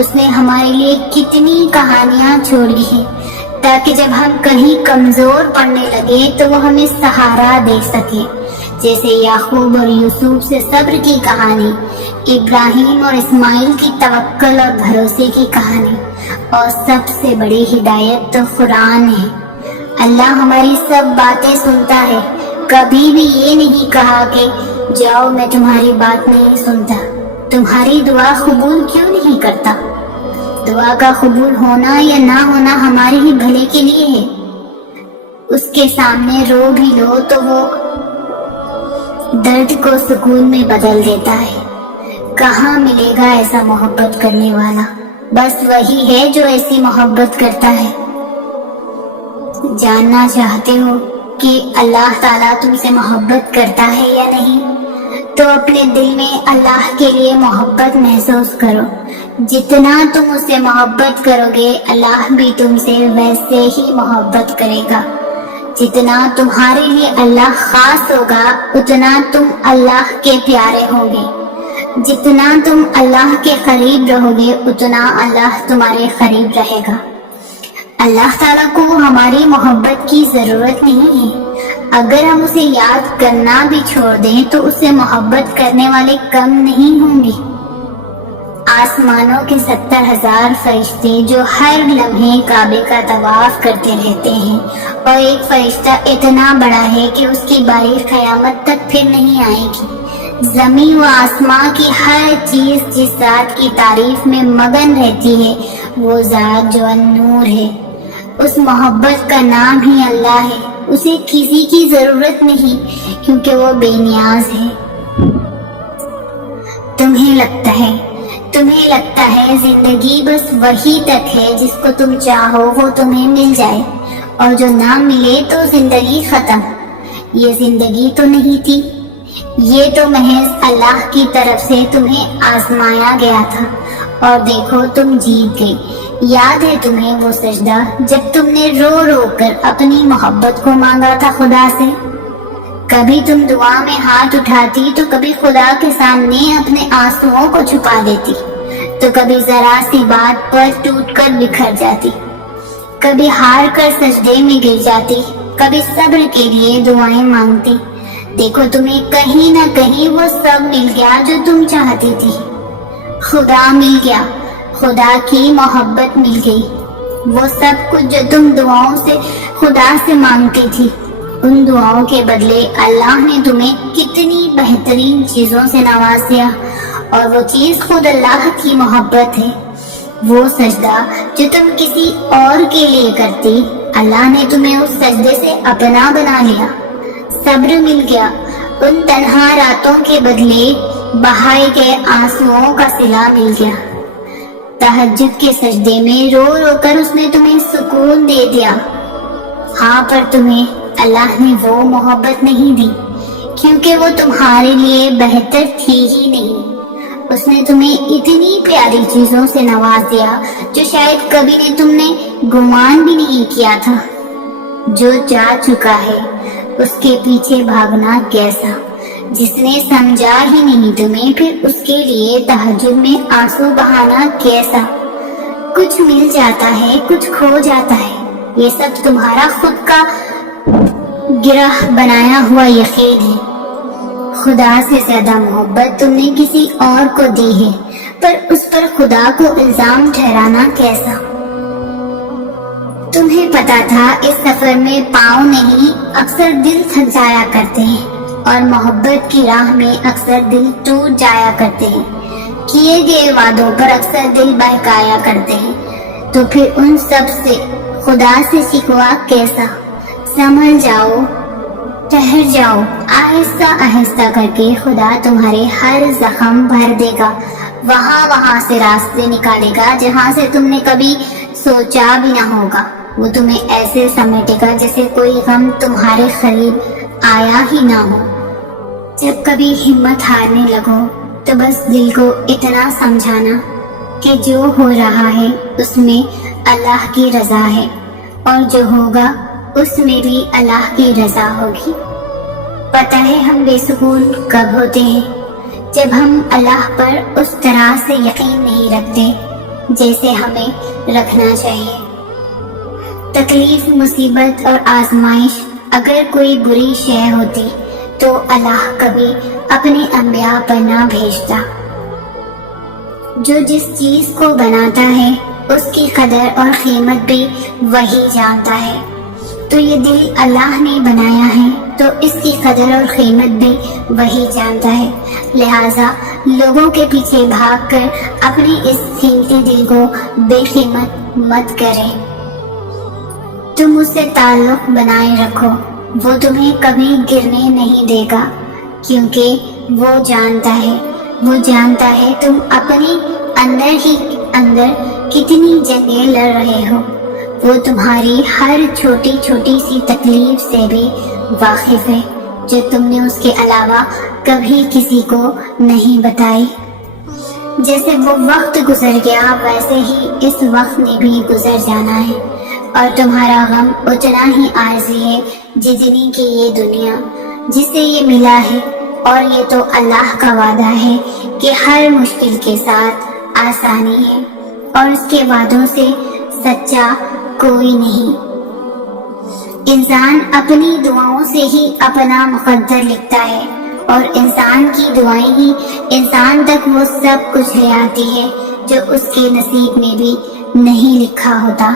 اس نے ہمارے لیے کتنی کہانیاں چھوڑی ہیں تاکہ جب ہم کہیں کمزور پڑنے لگے تو وہ ہمیں سہارا دے سکے، جیسے یعقوب اور یوسف سے صبر کی کہانی، ابراہیم اور اسماعیل کی توکل اور بھروسے کی کہانی، اور سب سے بڑی ہدایت تو قرآن ہے۔ اللہ ہماری سب باتیں سنتا ہے، کبھی بھی یہ نہیں کہا کہ جاؤ میں تمہاری بات نہیں سنتا۔ تمہاری دعا قبول کیوں نہیں کرتا؟ دعا کا قبول ہونا یا نہ ہونا ہمارے ہی بھلے کے لیے ہے۔ اس کے سامنے رو بھی لو تو وہ درد کو سکون میں بدل دیتا ہے۔ کہاں ملے گا ایسا محبت کرنے والا؟ بس وہی ہے جو ایسی محبت کرتا ہے۔ جاننا چاہتے ہو کہ اللہ تعالیٰ تم سے محبت کرتا ہے یا نہیں؟ تو اپنے دل میں اللہ کے لیے محبت محسوس کرو۔ جتنا تم اس سے محبت کرو گے اللہ بھی تم سے ویسے ہی محبت کرے گا۔ جتنا تمہارے لیے اللہ خاص ہوگا اتنا تم اللہ کے پیارے ہوں گے۔ جتنا تم اللہ کے قریب رہو گے اتنا اللہ تمہارے قریب رہے گا۔ اللہ تعالیٰ کو ہماری محبت کی ضرورت نہیں ہے۔ اگر ہم اسے یاد کرنا بھی چھوڑ دیں تو اسے محبت کرنے والے کم نہیں ہوں گے۔ آسمانوں کے 70,000 فرشتے جو ہر لمحے کعبے کا طواف کرتے رہتے ہیں، اور ایک فرشتہ اتنا بڑا ہے کہ اس کی باری قیامت تک پھر نہیں آئے گی۔ زمین و آسمان کی ہر چیز جس ذات کی تعریف میں مگن رہتی ہے، وہ ذات جو النور ہے، اس محبت کا نام ہی اللہ ہے۔ اسے کسی کی ضرورت نہیں کیونکہ وہ بے نیاز ہے۔ تمہیں لگتا ہے زندگی بس وہی تک ہے جس کو تم چاہو وہ تمہیں مل جائے، اور جو نہ ملے تو زندگی ختم۔ یہ زندگی تو نہیں تھی، یہ تو محض اللہ کی طرف سے تمہیں آزمایا گیا تھا، اور دیکھو تم جیت گئے۔ یاد ہے تمہیں وہ سجدہ جب تم نے رو رو کر اپنی محبت کو مانگا تھا خدا سے؟ کبھی تم دعا میں ہاتھ اٹھاتی تو کبھی خدا کے سامنے اپنے آنسوؤں کو چھپا دیتی، تو کبھی ذرا سی بات پر ٹوٹ کر بکھر جاتی، کبھی ہار کر سجدے میں گر جاتی، کبھی صبر کے لیے دعائیں مانگتی۔ دیکھو تمہیں کہیں نہ کہیں وہ سب مل گیا جو تم چاہتی تھی۔ خدا مل گیا، خدا کی محبت مل گئی، وہ سب کچھ جو تم دعاؤں سے خدا سے مانگتی تھی۔ ان دعاؤں کے بدلے اللہ نے تمہیں کتنی بہترین چیزوں سے نواز دیا، اور وہ چیز خود اللہ کی محبت ہے۔ وہ سجدہ جو تم کسی اور کے لیے کرتی، اللہ نے تمہیں اس سجدے سے اپنا بنا لیا۔ صبر مل گیا، ان تنہا راتوں کے بدلے بہائے گئے آنسوؤں کا صلہ مل گیا۔ تہجد کے سجدے میں رو رو کر اس نے تمہیں سکون دے دیا۔ ہاں، پر تمہیں اللہ نے وہ محبت نہیں دی کیونکہ وہ تمہارے لیے بہتر تھی ہی نہیں۔ اس نے تمہیں اتنی پیاری چیزوں سے نواز دیا جو شاید کبھی نے تم نے گمان بھی نہیں کیا تھا۔ جو جا چکا ہے اس کے پیچھے بھاگنا کیسا؟ جس نے سمجھا ہی نہیں تمہیں، پھر اس کے لیے تہجد میں آنسو بہانا کیسا؟ کچھ مل جاتا ہے، کچھ کھو جاتا ہے، یہ سب تمہارا خود کا گرہ بنایا ہوا یقین ہے۔ خدا سے زیادہ محبت تم نے کسی اور کو دی ہے، پر اس پر خدا کو الزام ٹھہرانا کیسا؟ تمہیں پتا تھا اس سفر میں پاؤں نہیں، اکثر دل تھک جایا کرتے ہیں، اور محبت کی راہ میں اکثر دل ٹوٹ جایا کرتے ہیں، کیے گئے وعدوں پر اکثر دل بہکایا کرتے ہیں، تو پھر ان سب سے خدا سے شکوا کیسا؟ سنبھل جاؤ، ٹھہر جاؤ، آہستہ آہستہ کر کے خدا تمہارے ہر زخم بھر دے گا، وہاں سے راستے نکالے گا جہاں سے تم نے کبھی سوچا بھی نہ ہوگا۔ وہ تمہیں ایسے سمیٹے گا جیسے کوئی غم تمہارے قریب آیا ہی نہ ہو۔ جب کبھی ہمت ہارنے لگو تو بس دل کو اتنا سمجھانا کہ جو ہو رہا ہے اس میں اللہ کی رضا ہے، اور جو ہوگا اس میں بھی اللہ کی رضا ہوگی۔ پتہ ہے ہم بے سکون کب ہوتے ہیں؟ جب ہم اللہ پر اس طرح سے یقین نہیں رکھتے جیسے ہمیں رکھنا چاہیے۔ تکلیف، مصیبت اور آزمائش اگر کوئی بری شے ہوتی تو اللہ کبھی اپنے انبیاء پر نہ بھیجتا۔ جو جس چیز کو بناتا ہے اس کی قدر اور قیمت بھی وہی جانتا ہے۔ تو یہ دل اللہ نے بنایا ہے تو اس کی قدر اور قیمت بھی وہی جانتا ہے، لہٰذا لوگوں کے پیچھے بھاگ کر اپنے اس قیمتی دل کو بے قیمت مت کریں۔ تم اس سے تعلق بنائے رکھو، وہ تمہیں کبھی گرنے نہیں دے گا، کیونکہ وہ جانتا ہے تم اپنی اندر ہی اندر کتنی جنگیں لڑ رہے ہو۔ وہ تمہاری ہر چھوٹی چھوٹی سی تکلیف سے بھی واقف ہے جو تم نے اس کے علاوہ کبھی کسی کو نہیں بتائی۔ جیسے وہ وقت گزر گیا ویسے ہی اس وقت نے بھی گزر جانا ہے، اور تمہارا غم اتنا ہی عارضی ہے جتنی کہ یہ دنیا جسے یہ ملا ہے، اور یہ تو اللہ کا وعدہ ہے کہ ہر مشکل کے ساتھ آسانی ہے، اور اس کے وعدوں سے سچا کوئی نہیں۔ انسان اپنی دعاؤں سے ہی اپنا مقدر لکھتا ہے، اور انسان کی دعائیں ہی انسان تک وہ سب کچھ لے آتی ہے جو اس کے نصیب میں بھی نہیں لکھا ہوتا۔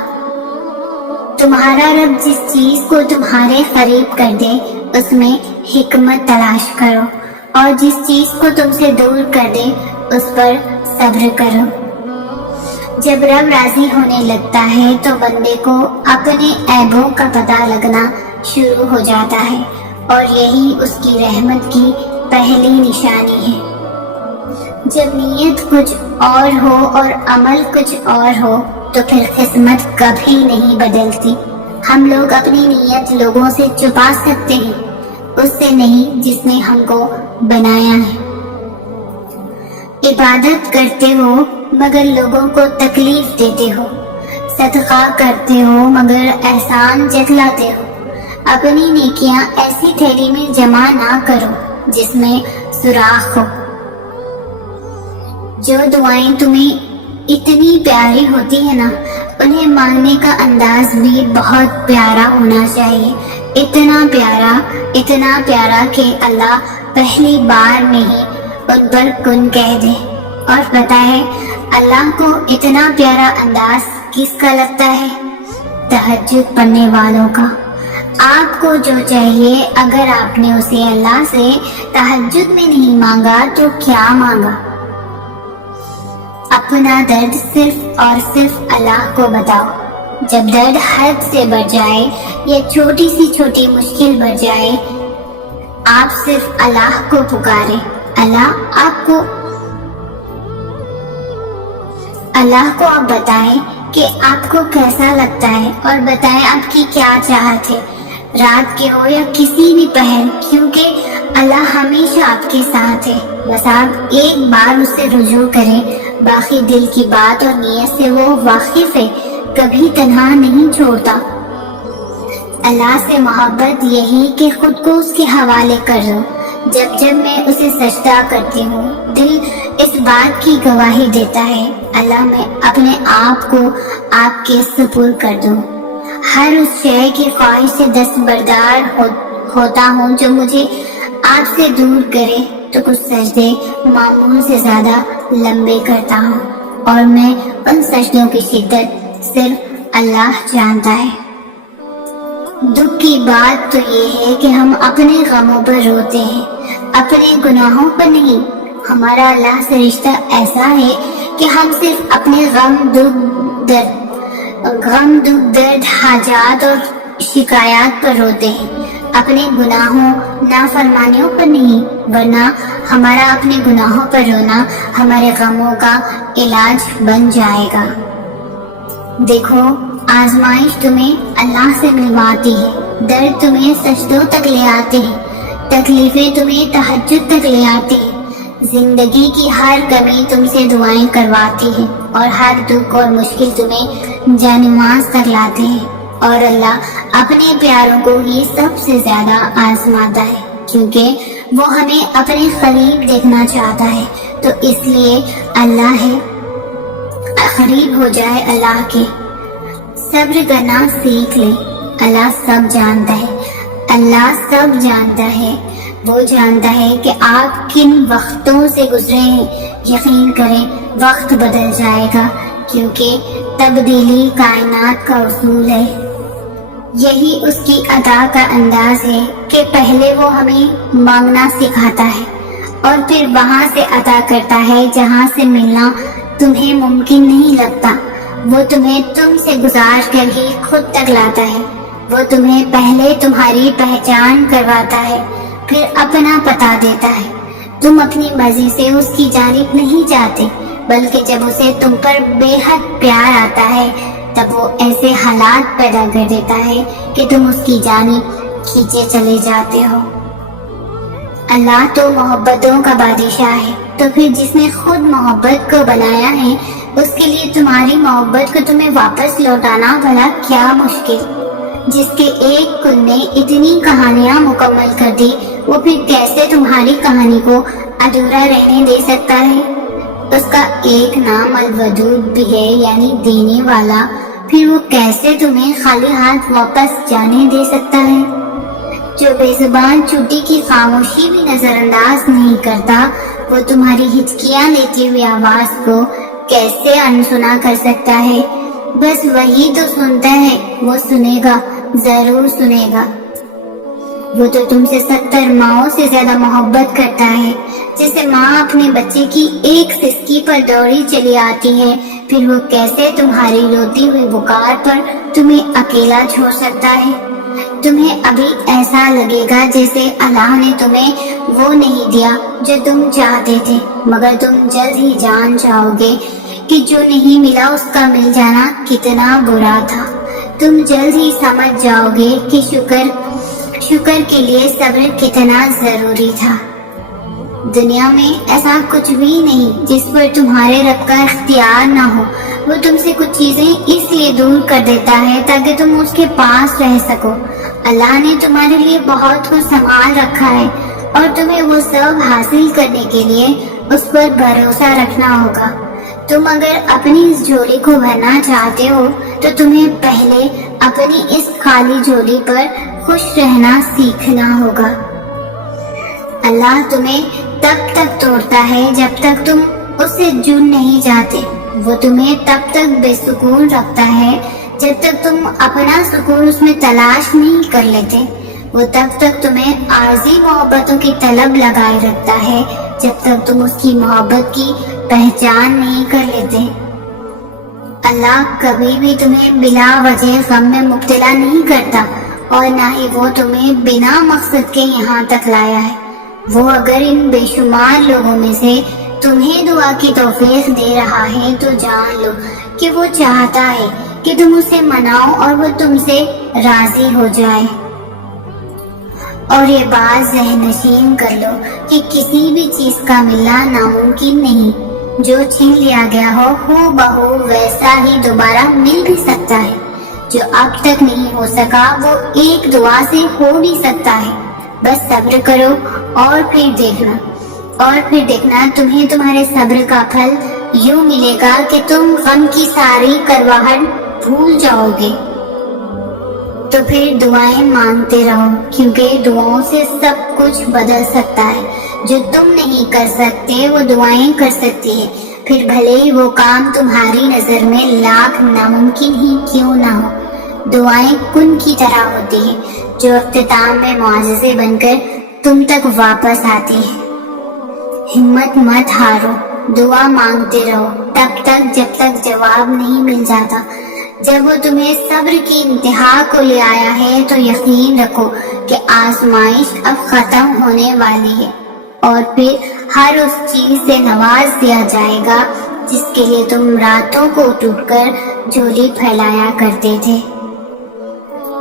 تمہارا رب جس چیز کو تمہارے قریب کر دے اس میں حکمت تلاش کرو، اور جس چیز کو تم سے دور کر دے اس پر صبر کرو۔ جب رب راضی ہونے لگتا ہے تو بندے کو اپنے عیبوں کا پتہ لگنا شروع ہو جاتا ہے، اور یہی اس کی رحمت کی پہلی نشانی ہے۔ جب نیت کچھ اور ہو اور عمل کچھ اور ہو تو پھر قسمت کبھی نہیں بدلتی۔ ہم لوگ اپنی نیت لوگوں سے چھپا سکتے ہیں، اس سے نہیں جس نے ہم کو بنایا ہے۔ عبادت کرتے ہو مگر لوگوں کو تکلیف دیتے ہو، صدقہ کرتے ہو مگر احسان جتلاتے ہو۔ اپنی نیکیاں ایسی تھیلی میں جمع نہ کرو جس میں سوراخ ہو۔ جو دعائیں تمہیں اتنی پیاری ہوتی ہے نا، انہیں مانگنے کا انداز بھی بہت پیارا ہونا چاہیے، اتنا پیارا کہ اللہ پہلی بار میں ہی ان پر کن کہہ دے۔ اور پتہ ہے اللہ کو اتنا پیارا انداز کس کا لگتا ہے؟ تہجد پڑھنے والوں کا۔ آپ کو جو چاہیے اگر آپ نے اسے اللہ سے تہجد میں نہیں مانگا تو کیا مانگا؟ اپنا درد صرف اور صرف اللہ کو بتاؤ۔ جب درد حد سے بڑھ جائے یا چھوٹی سی چھوٹی مشکل بڑھ جائے، آپ صرف اللہ کو پکاریں۔ اللہ کو آپ بتائیں کہ آپ کو کیسا لگتا ہے، اور بتائیں آپ کی کیا چاہت ہے، رات کے ہو یا کسی بھی پہر، کیونکہ اللہ ہمیشہ آپ کے ساتھ ہے۔ بس آپ ایک بار اس سے رجوع کریں، باقی دل کی بات اور نیت سے وہ واقف ہے، کبھی تنہا نہیں چھوڑتا۔ اللہ سے محبت یہی کہ خود کو اس کے حوالے کر دو۔ جب میں اسے سجدہ کرتی ہوں دل اس بات کی گواہی دیتا ہے، اللہ میں اپنے آپ کو آپ کے سپرد کر دوں۔ ہر اس شے کی خواہش سے دستبردار ہوتا ہوں جو مجھے آپ سے دور کرے، تو کچھ سجدے معمول سے زیادہ لمبے کرتا ہوں، اور میں ان سجدوں کی شدت صرف اللہ جانتا ہے۔ دکھ کی بات تو یہ ہے کہ ہم اپنے غموں پر روتے ہیں، اپنے گناہوں پر نہیں۔ ہمارا اللہ سے رشتہ ایسا ہے کہ ہم صرف اپنے غم دکھ درد حاجات اور شکایات پر روتے ہیں، اپنے گناہوں نافرمانیوں پر نہیں، ورنہ ہمارا اپنے گناہوں پر رونا ہمارے غموں کا علاج بن جائے گا۔ دیکھو، آزمائش تمہیں اللہ سے ملواتی ہے، درد تمہیں سجدوں تک لے آتے ہیں، تکلیفیں تمہیں تہجد تک لے آتی ہیں، زندگی کی ہر کمی تم سے دعائیں کرواتی ہے، اور ہر دکھ اور مشکل تمہیں جانماز تک لاتے ہیں۔ اور اللہ اپنے پیاروں کو ہی سب سے زیادہ آزماتا ہے، کیونکہ وہ ہمیں اپنے قریب دیکھنا چاہتا ہے۔ تو اس لیے اللہ ہے، قریب ہو جائے اللہ کے، صبر کرنا سیکھ لے۔ اللہ سب جانتا ہے، اللہ سب جانتا ہے۔ وہ جانتا ہے کہ آپ کن وقتوں سے گزرے ہیں۔ یقین کریں وقت بدل جائے گا، کیونکہ تبدیلی کائنات کا اصول ہے۔ یہی اس کی عطا کا انداز ہے کہ پہلے وہ ہمیں مانگنا سکھاتا ہے، اور پھر وہاں سے عطا کرتا ہے جہاں سے ملنا تمہیں ممکن نہیں لگتا۔ وہ تمہیں تم سے گزار کر ہی خود تک لاتا ہے۔ وہ تمہیں پہلے تمہاری پہچان کرواتا ہے، پھر اپنا پتہ دیتا ہے۔ تم اپنی مرضی سے اس کی جانب نہیں جاتے، بلکہ جب اسے تم پر بے حد پیار آتا ہے تب وہ ایسے حالات پیدا کر دیتا ہے کہ تم اس کی جانب کھینچے چلے جاتے ہو۔ اللہ تو محبتوں کا بادشاہ ہے، تو پھر جس نے خود محبت کو بنایا ہے اس کے لیے تمہاری محبت کو تمہیں واپس لوٹانا بھلا کیا مشکل۔ جس کے ایک کن نے اتنی کہانیاں مکمل کر دی، وہ پھر کیسے تمہاری کہانی کو ادھورا رہنے دے سکتا ہے؟ اس کا ایک نام الودود بھی ہے، یعنی دینے والا، پھر وہ کیسے تمہیں خالی ہاتھ واپس جانے دے سکتا ہے؟ جو بے زبان چوٹی کی خاموشی بھی نظر انداز نہیں کرتا، وہ تمہاری ہچکیاں لیتی ہوئی آواز کو کیسے انسنا کر سکتا ہے؟ بس وہی تو سنتا ہے، وہ سنے گا، ضرور سنے گا۔ وہ تو تم سے 70 ماؤں سے زیادہ محبت کرتا ہے۔ جیسے ماں اپنے بچے کی ایک سسکی پر دوڑی چلی آتی ہے، پھر وہ کیسے تمہاری روتی ہوئی پکار پر تمہیں اکیلا چھوڑ سکتا ہے؟ تمہیں ابھی ایسا لگے گا جیسے اللہ نے تمہیں وہ نہیں دیا جو تم چاہتے تھے، مگر تم جلد ہی جان جاؤ گے کہ جو نہیں ملا اس کا مل جانا کتنا برا تھا۔ تم جلد ہی سمجھ جاؤ گے کہ شکر کے لیے صبر کتنا ضروری تھا۔ دنیا میں ایسا کچھ بھی نہیں جس پر تمہارے رب کا اختیار نہ ہو۔ وہ تم سے کچھ چیزیں اس لیے دور کر دیتا ہے تاکہ تم اس کے پاس رہ سکو۔ اللہ نے تمہارے لیے بہت کچھ سنبھال رکھا ہے اور تمہیں وہ سب حاصل کرنے کے لیے اس پر بھروسہ رکھنا ہوگا۔ تم اگر اپنی اس جھولی کو بھرنا چاہتے ہو تو تمہیں پہلے اپنی اس خالی جھولی پر خوش رہنا سیکھنا ہوگا۔ اللہ تمہیں تب تک توڑتا ہے جب تک تم اس سے جڑ نہیں جاتے۔ وہ تمہیں تب تک بے سکون رکھتا ہے جب تک تم اپنا سکون اس میں تلاش نہیں کر لیتے۔ وہ تب تک تمہیں عارضی محبتوں کی طلب لگائے رکھتا ہے جب تک تم اس کی محبت کی پہچان نہیں کر لیتے۔ اللہ کبھی بھی تمہیں بلا وجہ غم میں مبتلا نہیں کرتا اور نہ ہی وہ تمہیں بنا مقصد کے یہاں تک لایا ہے۔ وہ اگر ان بے شمار لوگوں میں سے تمہیں دعا کی توفیق دے رہا ہے تو جان لو کہ وہ چاہتا ہے کہ تم اسے مناؤ اور وہ تم سے راضی ہو جائے۔ اور یہ بات ذہن نشین کر لو کہ کسی بھی چیز کا ملنا ناممکن نہیں۔ جو چھین لیا گیا ہو بہو ویسا ہی دوبارہ مل بھی سکتا ہے۔ جو اب تک نہیں ہو سکا وہ ایک دعا سے ہو بھی سکتا ہے۔ بس صبر کرو اور پھر دیکھنا تمہیں تمہارے صبر کا پھل یوں ملے گا کہ تم غم کی ساری کرواہٹ بھول جاؤ گے۔ تو پھر دعائیں مانگتے رہو، کیونکہ دعاؤں سے سب کچھ بدل سکتا ہے۔ جو تم نہیں کر سکتے وہ دعائیں کر سکتی ہے، پھر بھلے ہی وہ کام تمہاری نظر میں لاکھ ناممکن ہی کیوں نہ ہو۔ دعائیں کن کی طرح ہوتی ہیں جو اختتام میں معجزے بن کر تم تک واپس آتی ہیں۔ ہمت مت ہارو، دعا مانگتے رہو تب تک جب تک جواب نہیں مل جاتا۔ جب وہ تمہیں صبر کی انتہا کو لے آیا ہے تو یقین رکھو کہ آزمائش اب ختم ہونے والی ہے اور پھر ہر اس چیز سے نواز دیا جائے گا جس کے لیے تم راتوں کو اٹھ کر جھولی پھیلایا کرتے تھے۔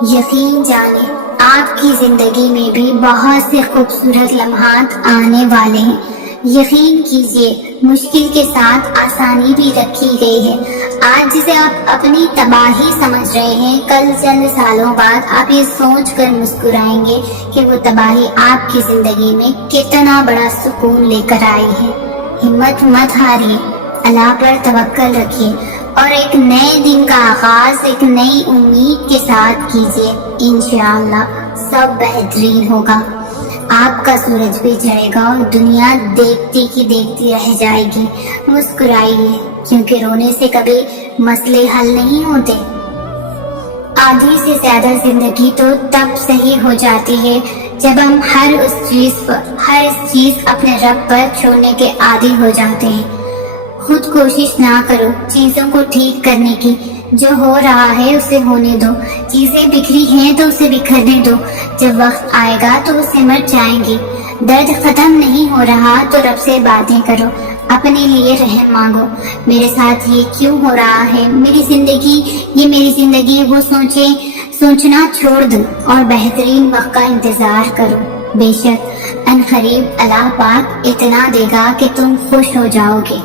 یقین جانے آپ کی زندگی میں بھی بہت سے خوبصورت لمحات آنے والے ہیں۔ یقین کیجئے مشکل کے ساتھ آسانی بھی رکھی گئی ہے۔ آج جسے آپ اپنی تباہی سمجھ رہے ہیں، کل چند سالوں بعد آپ یہ سوچ کر مسکرائیں گے کہ وہ تباہی آپ کی زندگی میں کتنا بڑا سکون لے کر آئی ہے۔ ہمت مت ہاریے، اللہ پر توکل رکھیے اور ایک نئے دن کا آغاز ایک نئی امید کے ساتھ کیجئے۔ انشاءاللہ سب بہترین ہوگا۔ آپ کا سورج بھی جائے گا اور دنیا دیکھتی کی دیکھتی رہ جائے گی۔ مسکرائیے، کیونکہ رونے سے کبھی مسئلے حل نہیں ہوتے۔ آدھی سے زیادہ زندگی تو تب صحیح ہو جاتی ہے جب ہم ہر چیز اپنے رب پر چھوڑنے کے عادی ہو جاتے ہیں۔ خود کوشش نہ کرو چیزوں کو ٹھیک کرنے کی، جو ہو رہا ہے اسے ہونے دو۔ چیزیں بکھری ہیں تو اسے بکھرنے دو، جب وقت آئے گا تو وہ سمٹ جائیں گی۔ درد ختم نہیں ہو رہا تو رب سے باتیں کرو، اپنے لیے رحم مانگو۔ میرے ساتھ یہ کیوں ہو رہا ہے، میری زندگی وہ سوچنا چھوڑ دو اور بہترین وقت کا انتظار کرو۔ بے شک ان قریب اللہ پاک اتنا دے گا کہ تم خوش ہو جاؤ گے۔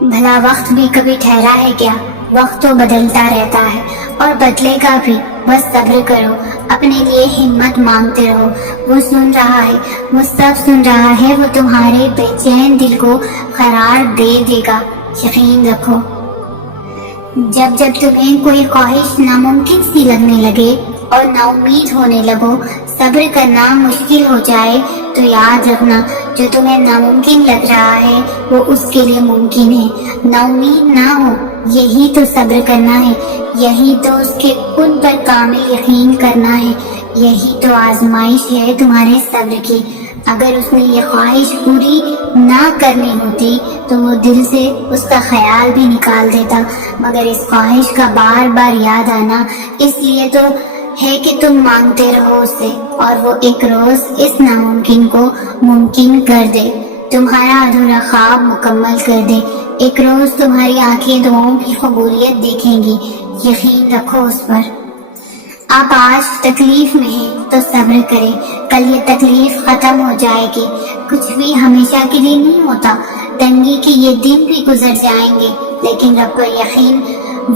بھلا وقت بھی کبھی ٹھہرا ہے کیا؟ وقت تو بدلتا رہتا ہے اور بدلے گا بھی۔ بس صبر کرو، اپنے لیے ہمت مانگتے رہو۔ وہ سن رہا ہے، وہ سب سن رہا ہے، وہ تمہارے بے چین دل کو قرار دے گا۔ یقین رکھو، جب تمہیں کوئی خواہش ناممکن سی لگنے لگے اور نا امید ہونے لگو، صبر کرنا مشکل ہو جائے تو یاد رکھنا جو تمہیں ناممکن لگ رہا ہے وہ اس کے لیے ممکن ہے۔ نا امید نہ ہو، یہی تو صبر کرنا ہے، یہی تو اس کے ان پر کامل یقین کرنا ہے، یہی تو آزمائش ہے تمہارے صبر کی۔ اگر اس نے یہ خواہش پوری نہ کرنی ہوتی تو وہ دل سے اس کا خیال بھی نکال دیتا، مگر اس خواہش کا بار بار یاد آنا اس لیے تو ہے کہ تم مانگتے رہو اس سے، اور وہ ایک روز اس ناممکن کو ممکن کر دے، تمہارا ادھورا خواب مکمل کر دے۔ ایک روز تمہاری آنکھیں دعاؤں کی قبولیت دیکھیں گی، یقین رکھو اس پر۔ آپ آج تکلیف میں ہیں تو صبر کریں، کل یہ تکلیف ختم ہو جائے گی۔ کچھ بھی ہمیشہ کے لیے نہیں ہوتا، تنگی کے یہ دن بھی گزر جائیں گے، لیکن رب پر یقین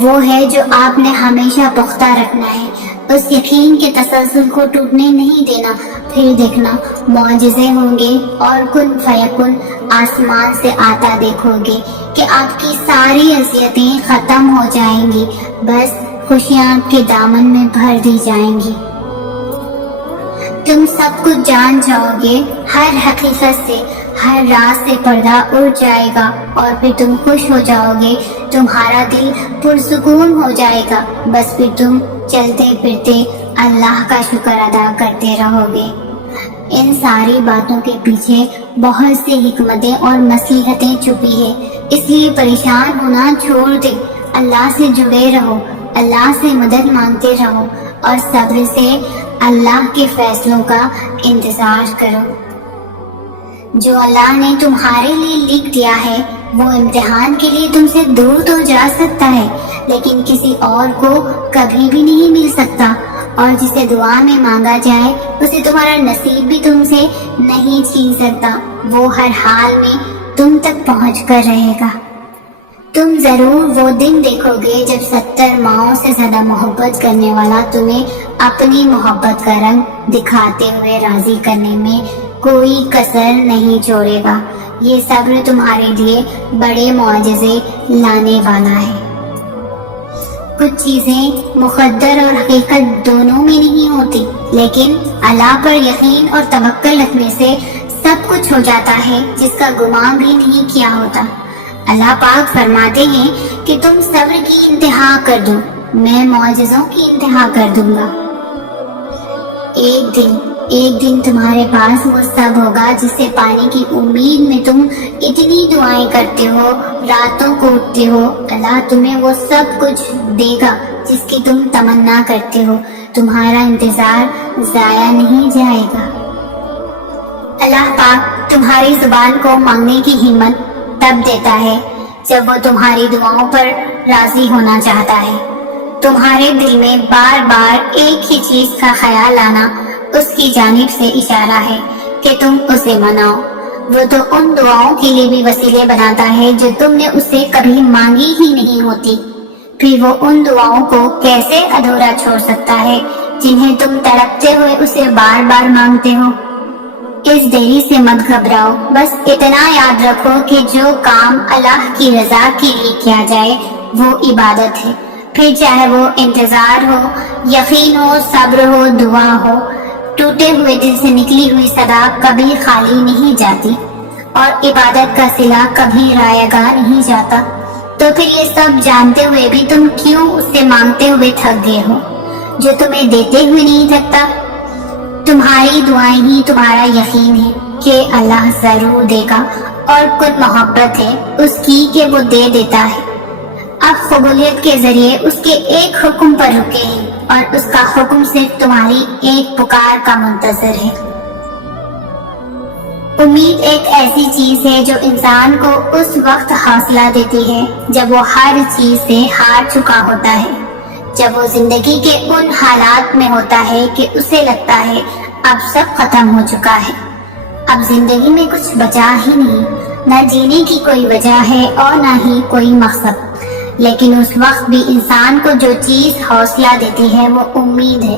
وہ ہے جو آپ نے ہمیشہ پختہ رکھنا ہے، اس یقین کے تسلسل کو ٹوٹنے نہیں دینا۔ پھر دیکھنا معجزے ہوں گے اور کن فیکن آسمان سے آتا دیکھو گے کہ آپ کی ساری اذیتیں ختم ہو جائیں گی، بس خوشیاں آپ کے دامن میں بھر دی جائیں گی۔ تم سب کچھ جان جاؤ گے، ہر حقیقت سے، ہر راز سے پردہ اڑ جائے گا، اور پھر تم خوش ہو جاؤ گے، تمہارا دل پرسکون ہو جائے گا، بس پھر تم چلتے پھرتے اللہ کا شکر ادا کرتے رہو گے۔ ان ساری باتوں کے پیچھے بہت سی حکمتیں اور مصلحتیں چھپی ہے، اس لیے پریشان ہونا چھوڑ دے، اللہ سے جڑے رہو، اللہ سے مدد مانگتے رہو، اور صبر سے اللہ کے فیصلوں کا انتظار کرو۔ جو اللہ نے تمہارے لیے لکھ دیا ہے وہ امتحان کے لیے تم سے دور تو جا سکتا ہے، لیکن کسی اور کو کبھی بھی نہیں مل سکتا، اور جسے دعا میں مانگا جائے اسے تمہارا نصیب بھی تم سے نہیں چھین سکتا، وہ ہر حال میں تم تک پہنچ کر رہے گا۔ تم ضرور وہ دن دیکھو گے جب 70 ماؤں سے زیادہ محبت کرنے والا تمہیں اپنی محبت کا رنگ دکھاتے ہوئے راضی کرنے میں کوئی کسر نہیں چھوڑے گا۔ یہ صبر تمہارے لیے بڑے معجزے لانے والا ہے۔ کچھ چیزیں مقدر اور حقیقت دونوں میں نہیں ہوتی، لیکن اللہ پر یقین اور توکل رکھنے سے سب کچھ ہو جاتا ہے جس کا گمان بھی نہیں کیا ہوتا۔ اللہ پاک فرماتے ہیں کہ تم صبر کی انتہا کر دو، میں معجزوں کی انتہا کر دوں گا۔ ایک دن تمہارے پاس وہ سب ہوگا جسے پانے کی امید میں تم اتنی دعائیں کرتے ہو، راتوں کو اٹھتے ہو، اللہ تمہیں وہ سب کچھ دے گا جس کی تم تمنا کرتے ہو، تمہارا انتظار ضائع نہیں جائے گا۔ اللہ پاک تمہاری زبان کو مانگنے کی ہمت تب دیتا ہے جب وہ تمہاری دعاؤں پر راضی ہونا چاہتا ہے۔ تمہارے دل میں بار بار ایک ہی چیز کا خیال آنا اس کی جانب سے اشارہ ہے کہ تم اسے مناؤ۔ وہ تو ان دعاؤں کے لیے بھی وسیلے بناتا ہے جو تم نے اسے کبھی مانگی ہی نہیں ہوتی، پھر وہ ان دعاؤں کو کیسے ادھورا چھوڑ سکتا ہے جنہیں تم تڑپتے ہوئے اسے بار بار مانگتے ہو۔ اس دیری سے مت گھبراؤ، بس اتنا یاد رکھو کہ جو کام اللہ کی رضا کے لیے کیا جائے وہ عبادت ہے، پھر چاہے وہ انتظار ہو، یقین ہو، صبر ہو، دعا ہو۔ ٹوٹے ہوئے دل سے نکلی ہوئی صدا کبھی خالی نہیں جاتی، اور عبادت کا صلہ کبھی رائے گاہ نہیں جاتا۔ تو پھر یہ سب جانتے ہوئے بھی تم کیوں اس سے مانگتے ہوئے تھک گئے ہو جو تمہیں دیتے ہوئے نہیں تھکتا؟ تمہاری دعائیں ہی تمہارا یقین ہے کہ اللہ ضرور دے گا، اور کل محبت ہے اس کی کہ وہ دے دیتا ہے۔ اب قبولیت کے ذریعے اس کے ایک حکم پر رکے ہیں، اور اس کا حکم صرف تمہاری ایک پکار کا منتظر ہے۔ امید ایک ایسی چیز ہے جو انسان کو اس وقت حوصلہ دیتی ہے جب وہ ہر چیز سے ہار چکا ہوتا ہے، جب وہ زندگی کے ان حالات میں ہوتا ہے کہ اسے لگتا ہے اب سب ختم ہو چکا ہے، اب زندگی میں کچھ بچا ہی نہیں، نہ جینے کی کوئی وجہ ہے اور نہ ہی کوئی مقصد۔ لیکن اس وقت بھی انسان کو جو چیز حوصلہ دیتی ہے وہ امید ہے۔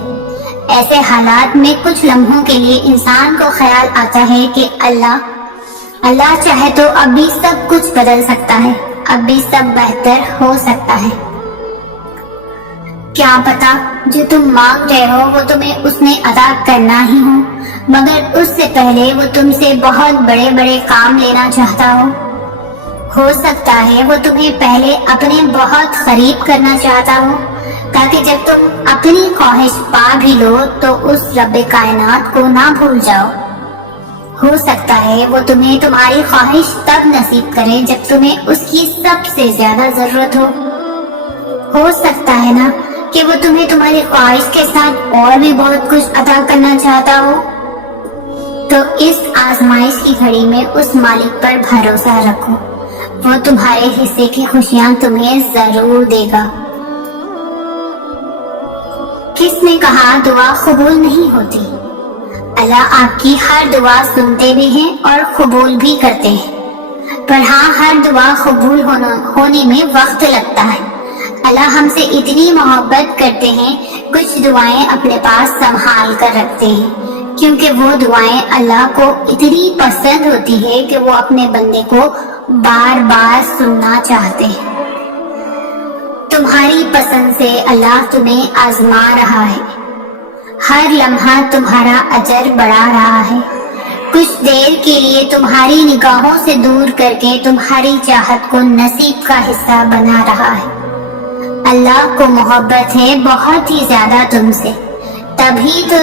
ایسے حالات میں کچھ لمحوں کے لیے انسان کو خیال آتا ہے کہ اللہ چاہے تو اب بھی سب کچھ بدل سکتا ہے، اب بھی سب بہتر ہو سکتا ہے۔ کیا پتا جو تم مانگ رہے ہو وہ تمہیں اس نے عطا کرنا ہی ہو، مگر اس سے پہلے وہ تم سے بہت بڑے بڑے کام لینا چاہتا ہو سکتا ہے وہ تمہیں پہلے اپنے بہت قریب کرنا چاہتا ہو، تاکہ جب تم اپنی خواہش پا بھی لو تو اس رب کائنات کو نہ بھول جاؤ۔ ہو سکتا ہے وہ تمہیں تمہاری خواہش تب نصیب کرے جب تمہیں اس کی سب سے زیادہ ضرورت ہو سکتا ہے نا کہ وہ تمہیں تمہاری خواہش کے ساتھ اور بھی بہت کچھ عطا کرنا چاہتا ہو۔ تو اس آزمائش کی گھڑی میں اس مالک پر بھروسہ رکھو، وہ تمہارے حصے کی خوشیاں تمہیں ضرور دے گا۔ کس نے کہا دعا قبول نہیں ہوتی؟ اللہ آپ کی ہر دعا سنتے بھی ہیں اور قبول بھی کرتے ہیں، پر ہاں ہر دعا قبول ہونے میں وقت لگتا ہے۔ اللہ ہم سے اتنی محبت کرتے ہیں، کچھ دعائیں اپنے پاس سنبھال کر رکھتے ہیں، کیونکہ وہ دعائیں اللہ کو اتنی پسند ہوتی ہے کہ وہ اپنے بندے کو بار بار سننا چاہتے ہیں۔ تمہاری پسند سے اللہ تمہیں آزما رہا ہے، ہر لمحہ تمہارا اجر بڑھا رہا ہے، کچھ دیر کے لیے تمہاری نگاہوں سے دور کر کے تمہاری چاہت کو نصیب کا حصہ بنا رہا ہے۔ اللہ کو محبت ہے بہت ہی زیادہ تم سے، تبھی تو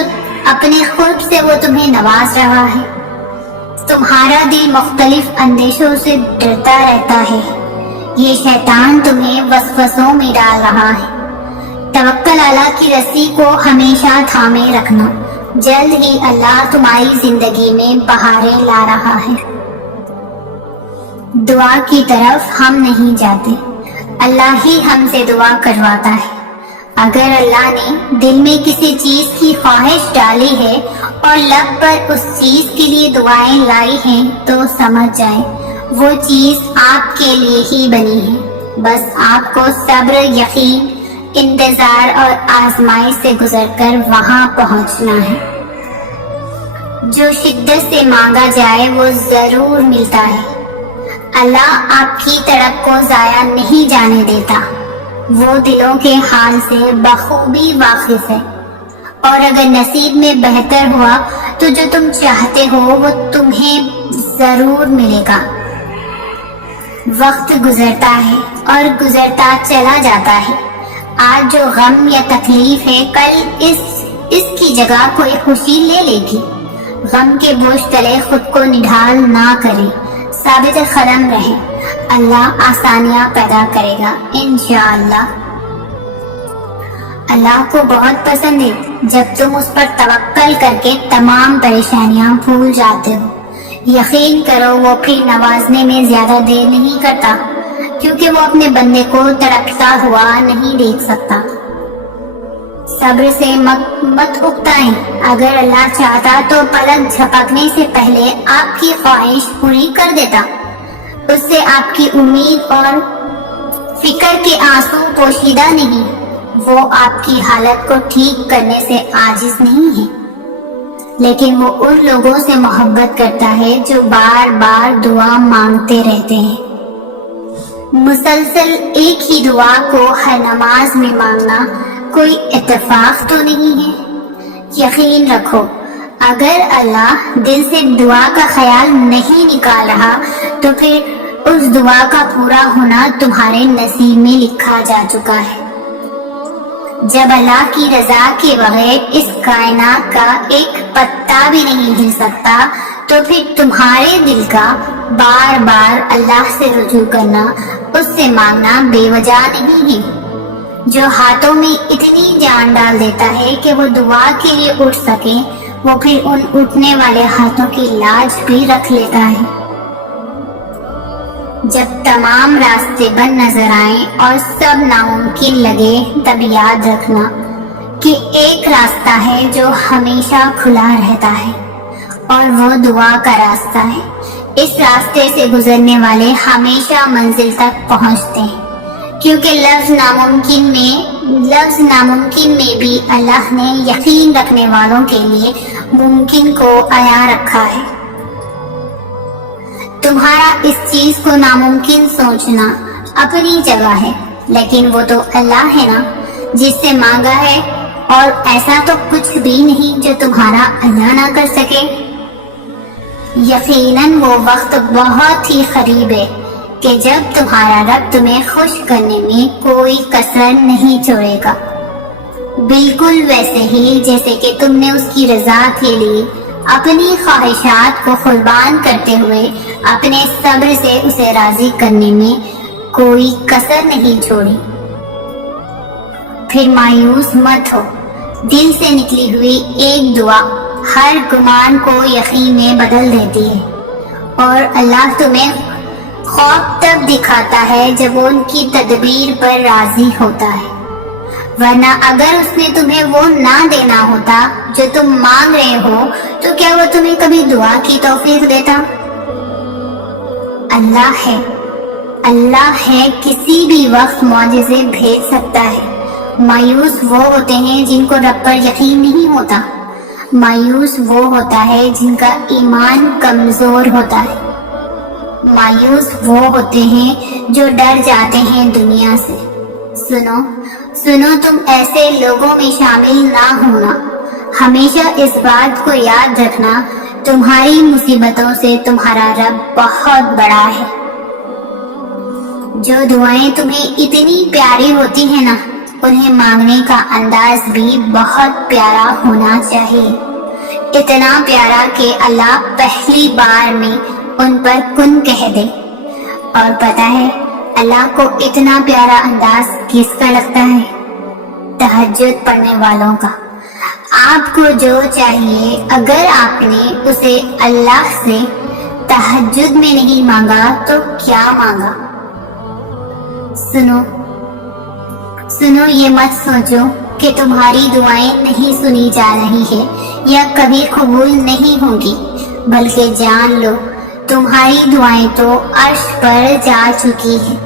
اپنے خود سے وہ تمہیں نواز رہا ہے۔ تمہارا دل مختلف اندیشوں سے ڈرتا رہتا ہے، یہ شیطان تمہیں وسوسوں میں ڈال رہا ہے۔ توکل اللہ کی رسی کو ہمیشہ تھامے رکھنا، جلد ہی اللہ تمہاری زندگی میں بہاریں لا رہا ہے۔ دعا کی طرف ہم نہیں جاتے، اللہ ہی ہم سے دعا کرواتا ہے۔ اگر اللہ نے دل میں کسی چیز کی خواہش ڈالی ہے اور لب پر اس چیز کے لیے دعائیں لائی ہیں تو سمجھ جائیں وہ چیز آپ کے لیے ہی بنی ہے، بس آپ کو صبر، یقین، انتظار اور آزمائش سے گزر کر وہاں پہنچنا ہے۔ جو شدت سے مانگا جائے وہ ضرور ملتا ہے۔ اللہ آپ کی تڑپ کو ضائع نہیں جانے دیتا، وہ دلوں کے حال سے بخوبی واقف ہے، اور اگر نصیب میں بہتر ہوا تو جو تم چاہتے ہو وہ تمہیں ضرور ملے گا۔ وقت گزرتا ہے اور گزرتا چلا جاتا ہے، آج جو غم یا تکلیف ہے کل اس کی جگہ کوئی خوشی لے لے گی۔ غم کے بوجھ تلے خود کو نڈھال نہ کریں، ثابت قدم رہیں، اللہ آسانیاں پیدا کرے گا انشاءاللہ۔ اللہ کو بہت پسند ہے جب تم اس پر توکل کر کے تمام پریشانیاں بھول جاتے ہو۔ یقین کرو وہ پھر نوازنے میں زیادہ دیر نہیں کرتا، کیونکہ وہ اپنے بندے کو تڑپتا ہوا نہیں دیکھ سکتا۔ صبر سے مت اکتائیں، اگر اللہ چاہتا تو پلک جھپکنے سے پہلے آپ کی خواہش پوری کر دیتا۔ اس سے آپ کی امید اور فکر کے آنسو پوشیدہ نہیں، وہ آپ کی حالت کو ٹھیک کرنے سے عاجز نہیں ہے، لیکن وہ ان لوگوں سے محبت کرتا ہے جو بار بار دعا مانگتے رہتے ہیں۔ مسلسل ایک ہی دعا کو ہر نماز میں مانگنا کوئی اتفاق تو نہیں ہے۔ یقین رکھو اگر اللہ دل سے دعا کا خیال نہیں نکال رہا تو پھر اس دعا کا پورا ہونا تمہارے نصیب میں لکھا جا چکا ہے۔ جب اللہ کی رضا کے بغیر اس کائنات کا ایک پتا بھی نہیں ہل سکتا تو پھر تمہارے دل کا بار بار اللہ سے رجوع کرنا، اس سے مانگنا بے وجہ نہیں ہے۔ جو ہاتھوں میں اتنی جان ڈال دیتا ہے کہ وہ دعا کے لیے اٹھ سکے، وہ پھر ان اٹھنے والے ہاتھوں کی لاج بھی رکھ لیتا ہے۔ جب تمام راستے بند نظر آئیں اور سب ناممکن لگے تب یاد رکھنا کہ ایک راستہ ہے جو ہمیشہ کھلا رہتا ہے اور وہ دعا کا راستہ ہے۔ اس راستے سے گزرنے والے ہمیشہ منزل تک پہنچتے ہیں، کیونکہ لفظ ناممکن میں بھی اللہ نے یقین رکھنے والوں کے لیے ممکن کو عیاں رکھا ہے۔ تمہارا اس چیز کو ناممکن سوچنا اپنی جگہ ہے، لیکن وہ تو اللہ ہے نا، جس سے مانگا ہے اور ایسا تو کچھ بھی نہیں جو تمہارا اللہ نہ کر سکے۔ یقیناً وہ وقت بہت ہی قریب ہے کہ جب تمہارا رب تمہیں خوش کرنے میں کوئی کسر نہیں چھوڑے گا، بالکل ویسے ہی جیسے کہ تم نے اس کی رضا کے لیے اپنی خواہشات کو قربان کرتے ہوئے اپنے صبر سے اسے راضی کرنے میں کوئی کسر نہیں چھوڑی۔ پھر مایوس مت ہو، دل سے نکلی ہوئی ایک دعا ہر گمان کو یقین میں بدل دیتی ہے، اور اللہ تمہیں خواب تب دکھاتا ہے جب وہ ان کی تدبیر پر راضی ہوتا ہے، ورنہ اگر اس نے تمہیں وہ نہ دینا ہوتا جو تم مانگ رہے ہو تو کیا وہ تمہیں کبھی دعا کی توفیق دیتا؟ اللہ ہے کسی بھی وقت معجزے بھیج سکتا ہے۔ مایوس وہ ہوتے ہیں جن کو رب پر یقین نہیں ہوتا، مایوس وہ ہوتا ہے جن کا ایمان کمزور ہوتا ہے، مایوس وہ ہوتے ہیں جو ڈر جاتے ہیں دنیا سے۔ سنو تم ایسے لوگوں میں شامل نہ ہونا، ہمیشہ اس بات کو یاد رکھنا، تمہاری مصیبتوں سے تمہارا رب بہت بڑا ہے۔ جو دعائیں تمہیں اتنی پیاری ہوتی ہیں نا، انہیں مانگنے کا انداز بھی بہت پیارا ہونا چاہیے، اتنا پیارا کہ اللہ پہلی بار میں ان پر کن کہہ دے۔ اور پتہ ہے اللہ کو اتنا پیارا انداز کس کا لگتا ہے؟ تہجد پڑھنے والوں کا۔ آپ کو جو چاہیے، اگر آپ نے اسے اللہ سے تہجد میں نہیں مانگا تو کیا مانگا؟ سنو یہ مت سوچو کہ تمہاری دعائیں نہیں سنی جا رہی ہے یا کبھی قبول نہیں ہوں گی، بلکہ جان لو تمہاری دعائیں تو عرش پر جا چکی ہیں۔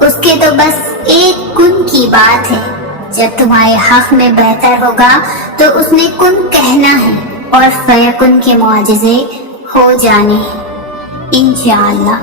اس کے تو بس ایک کن کی بات ہے، جب تمہارے حق میں بہتر ہوگا تو اس نے کن کہنا ہے اور فیکن کے معجزے ہو جانے ہیں انشاءاللہ۔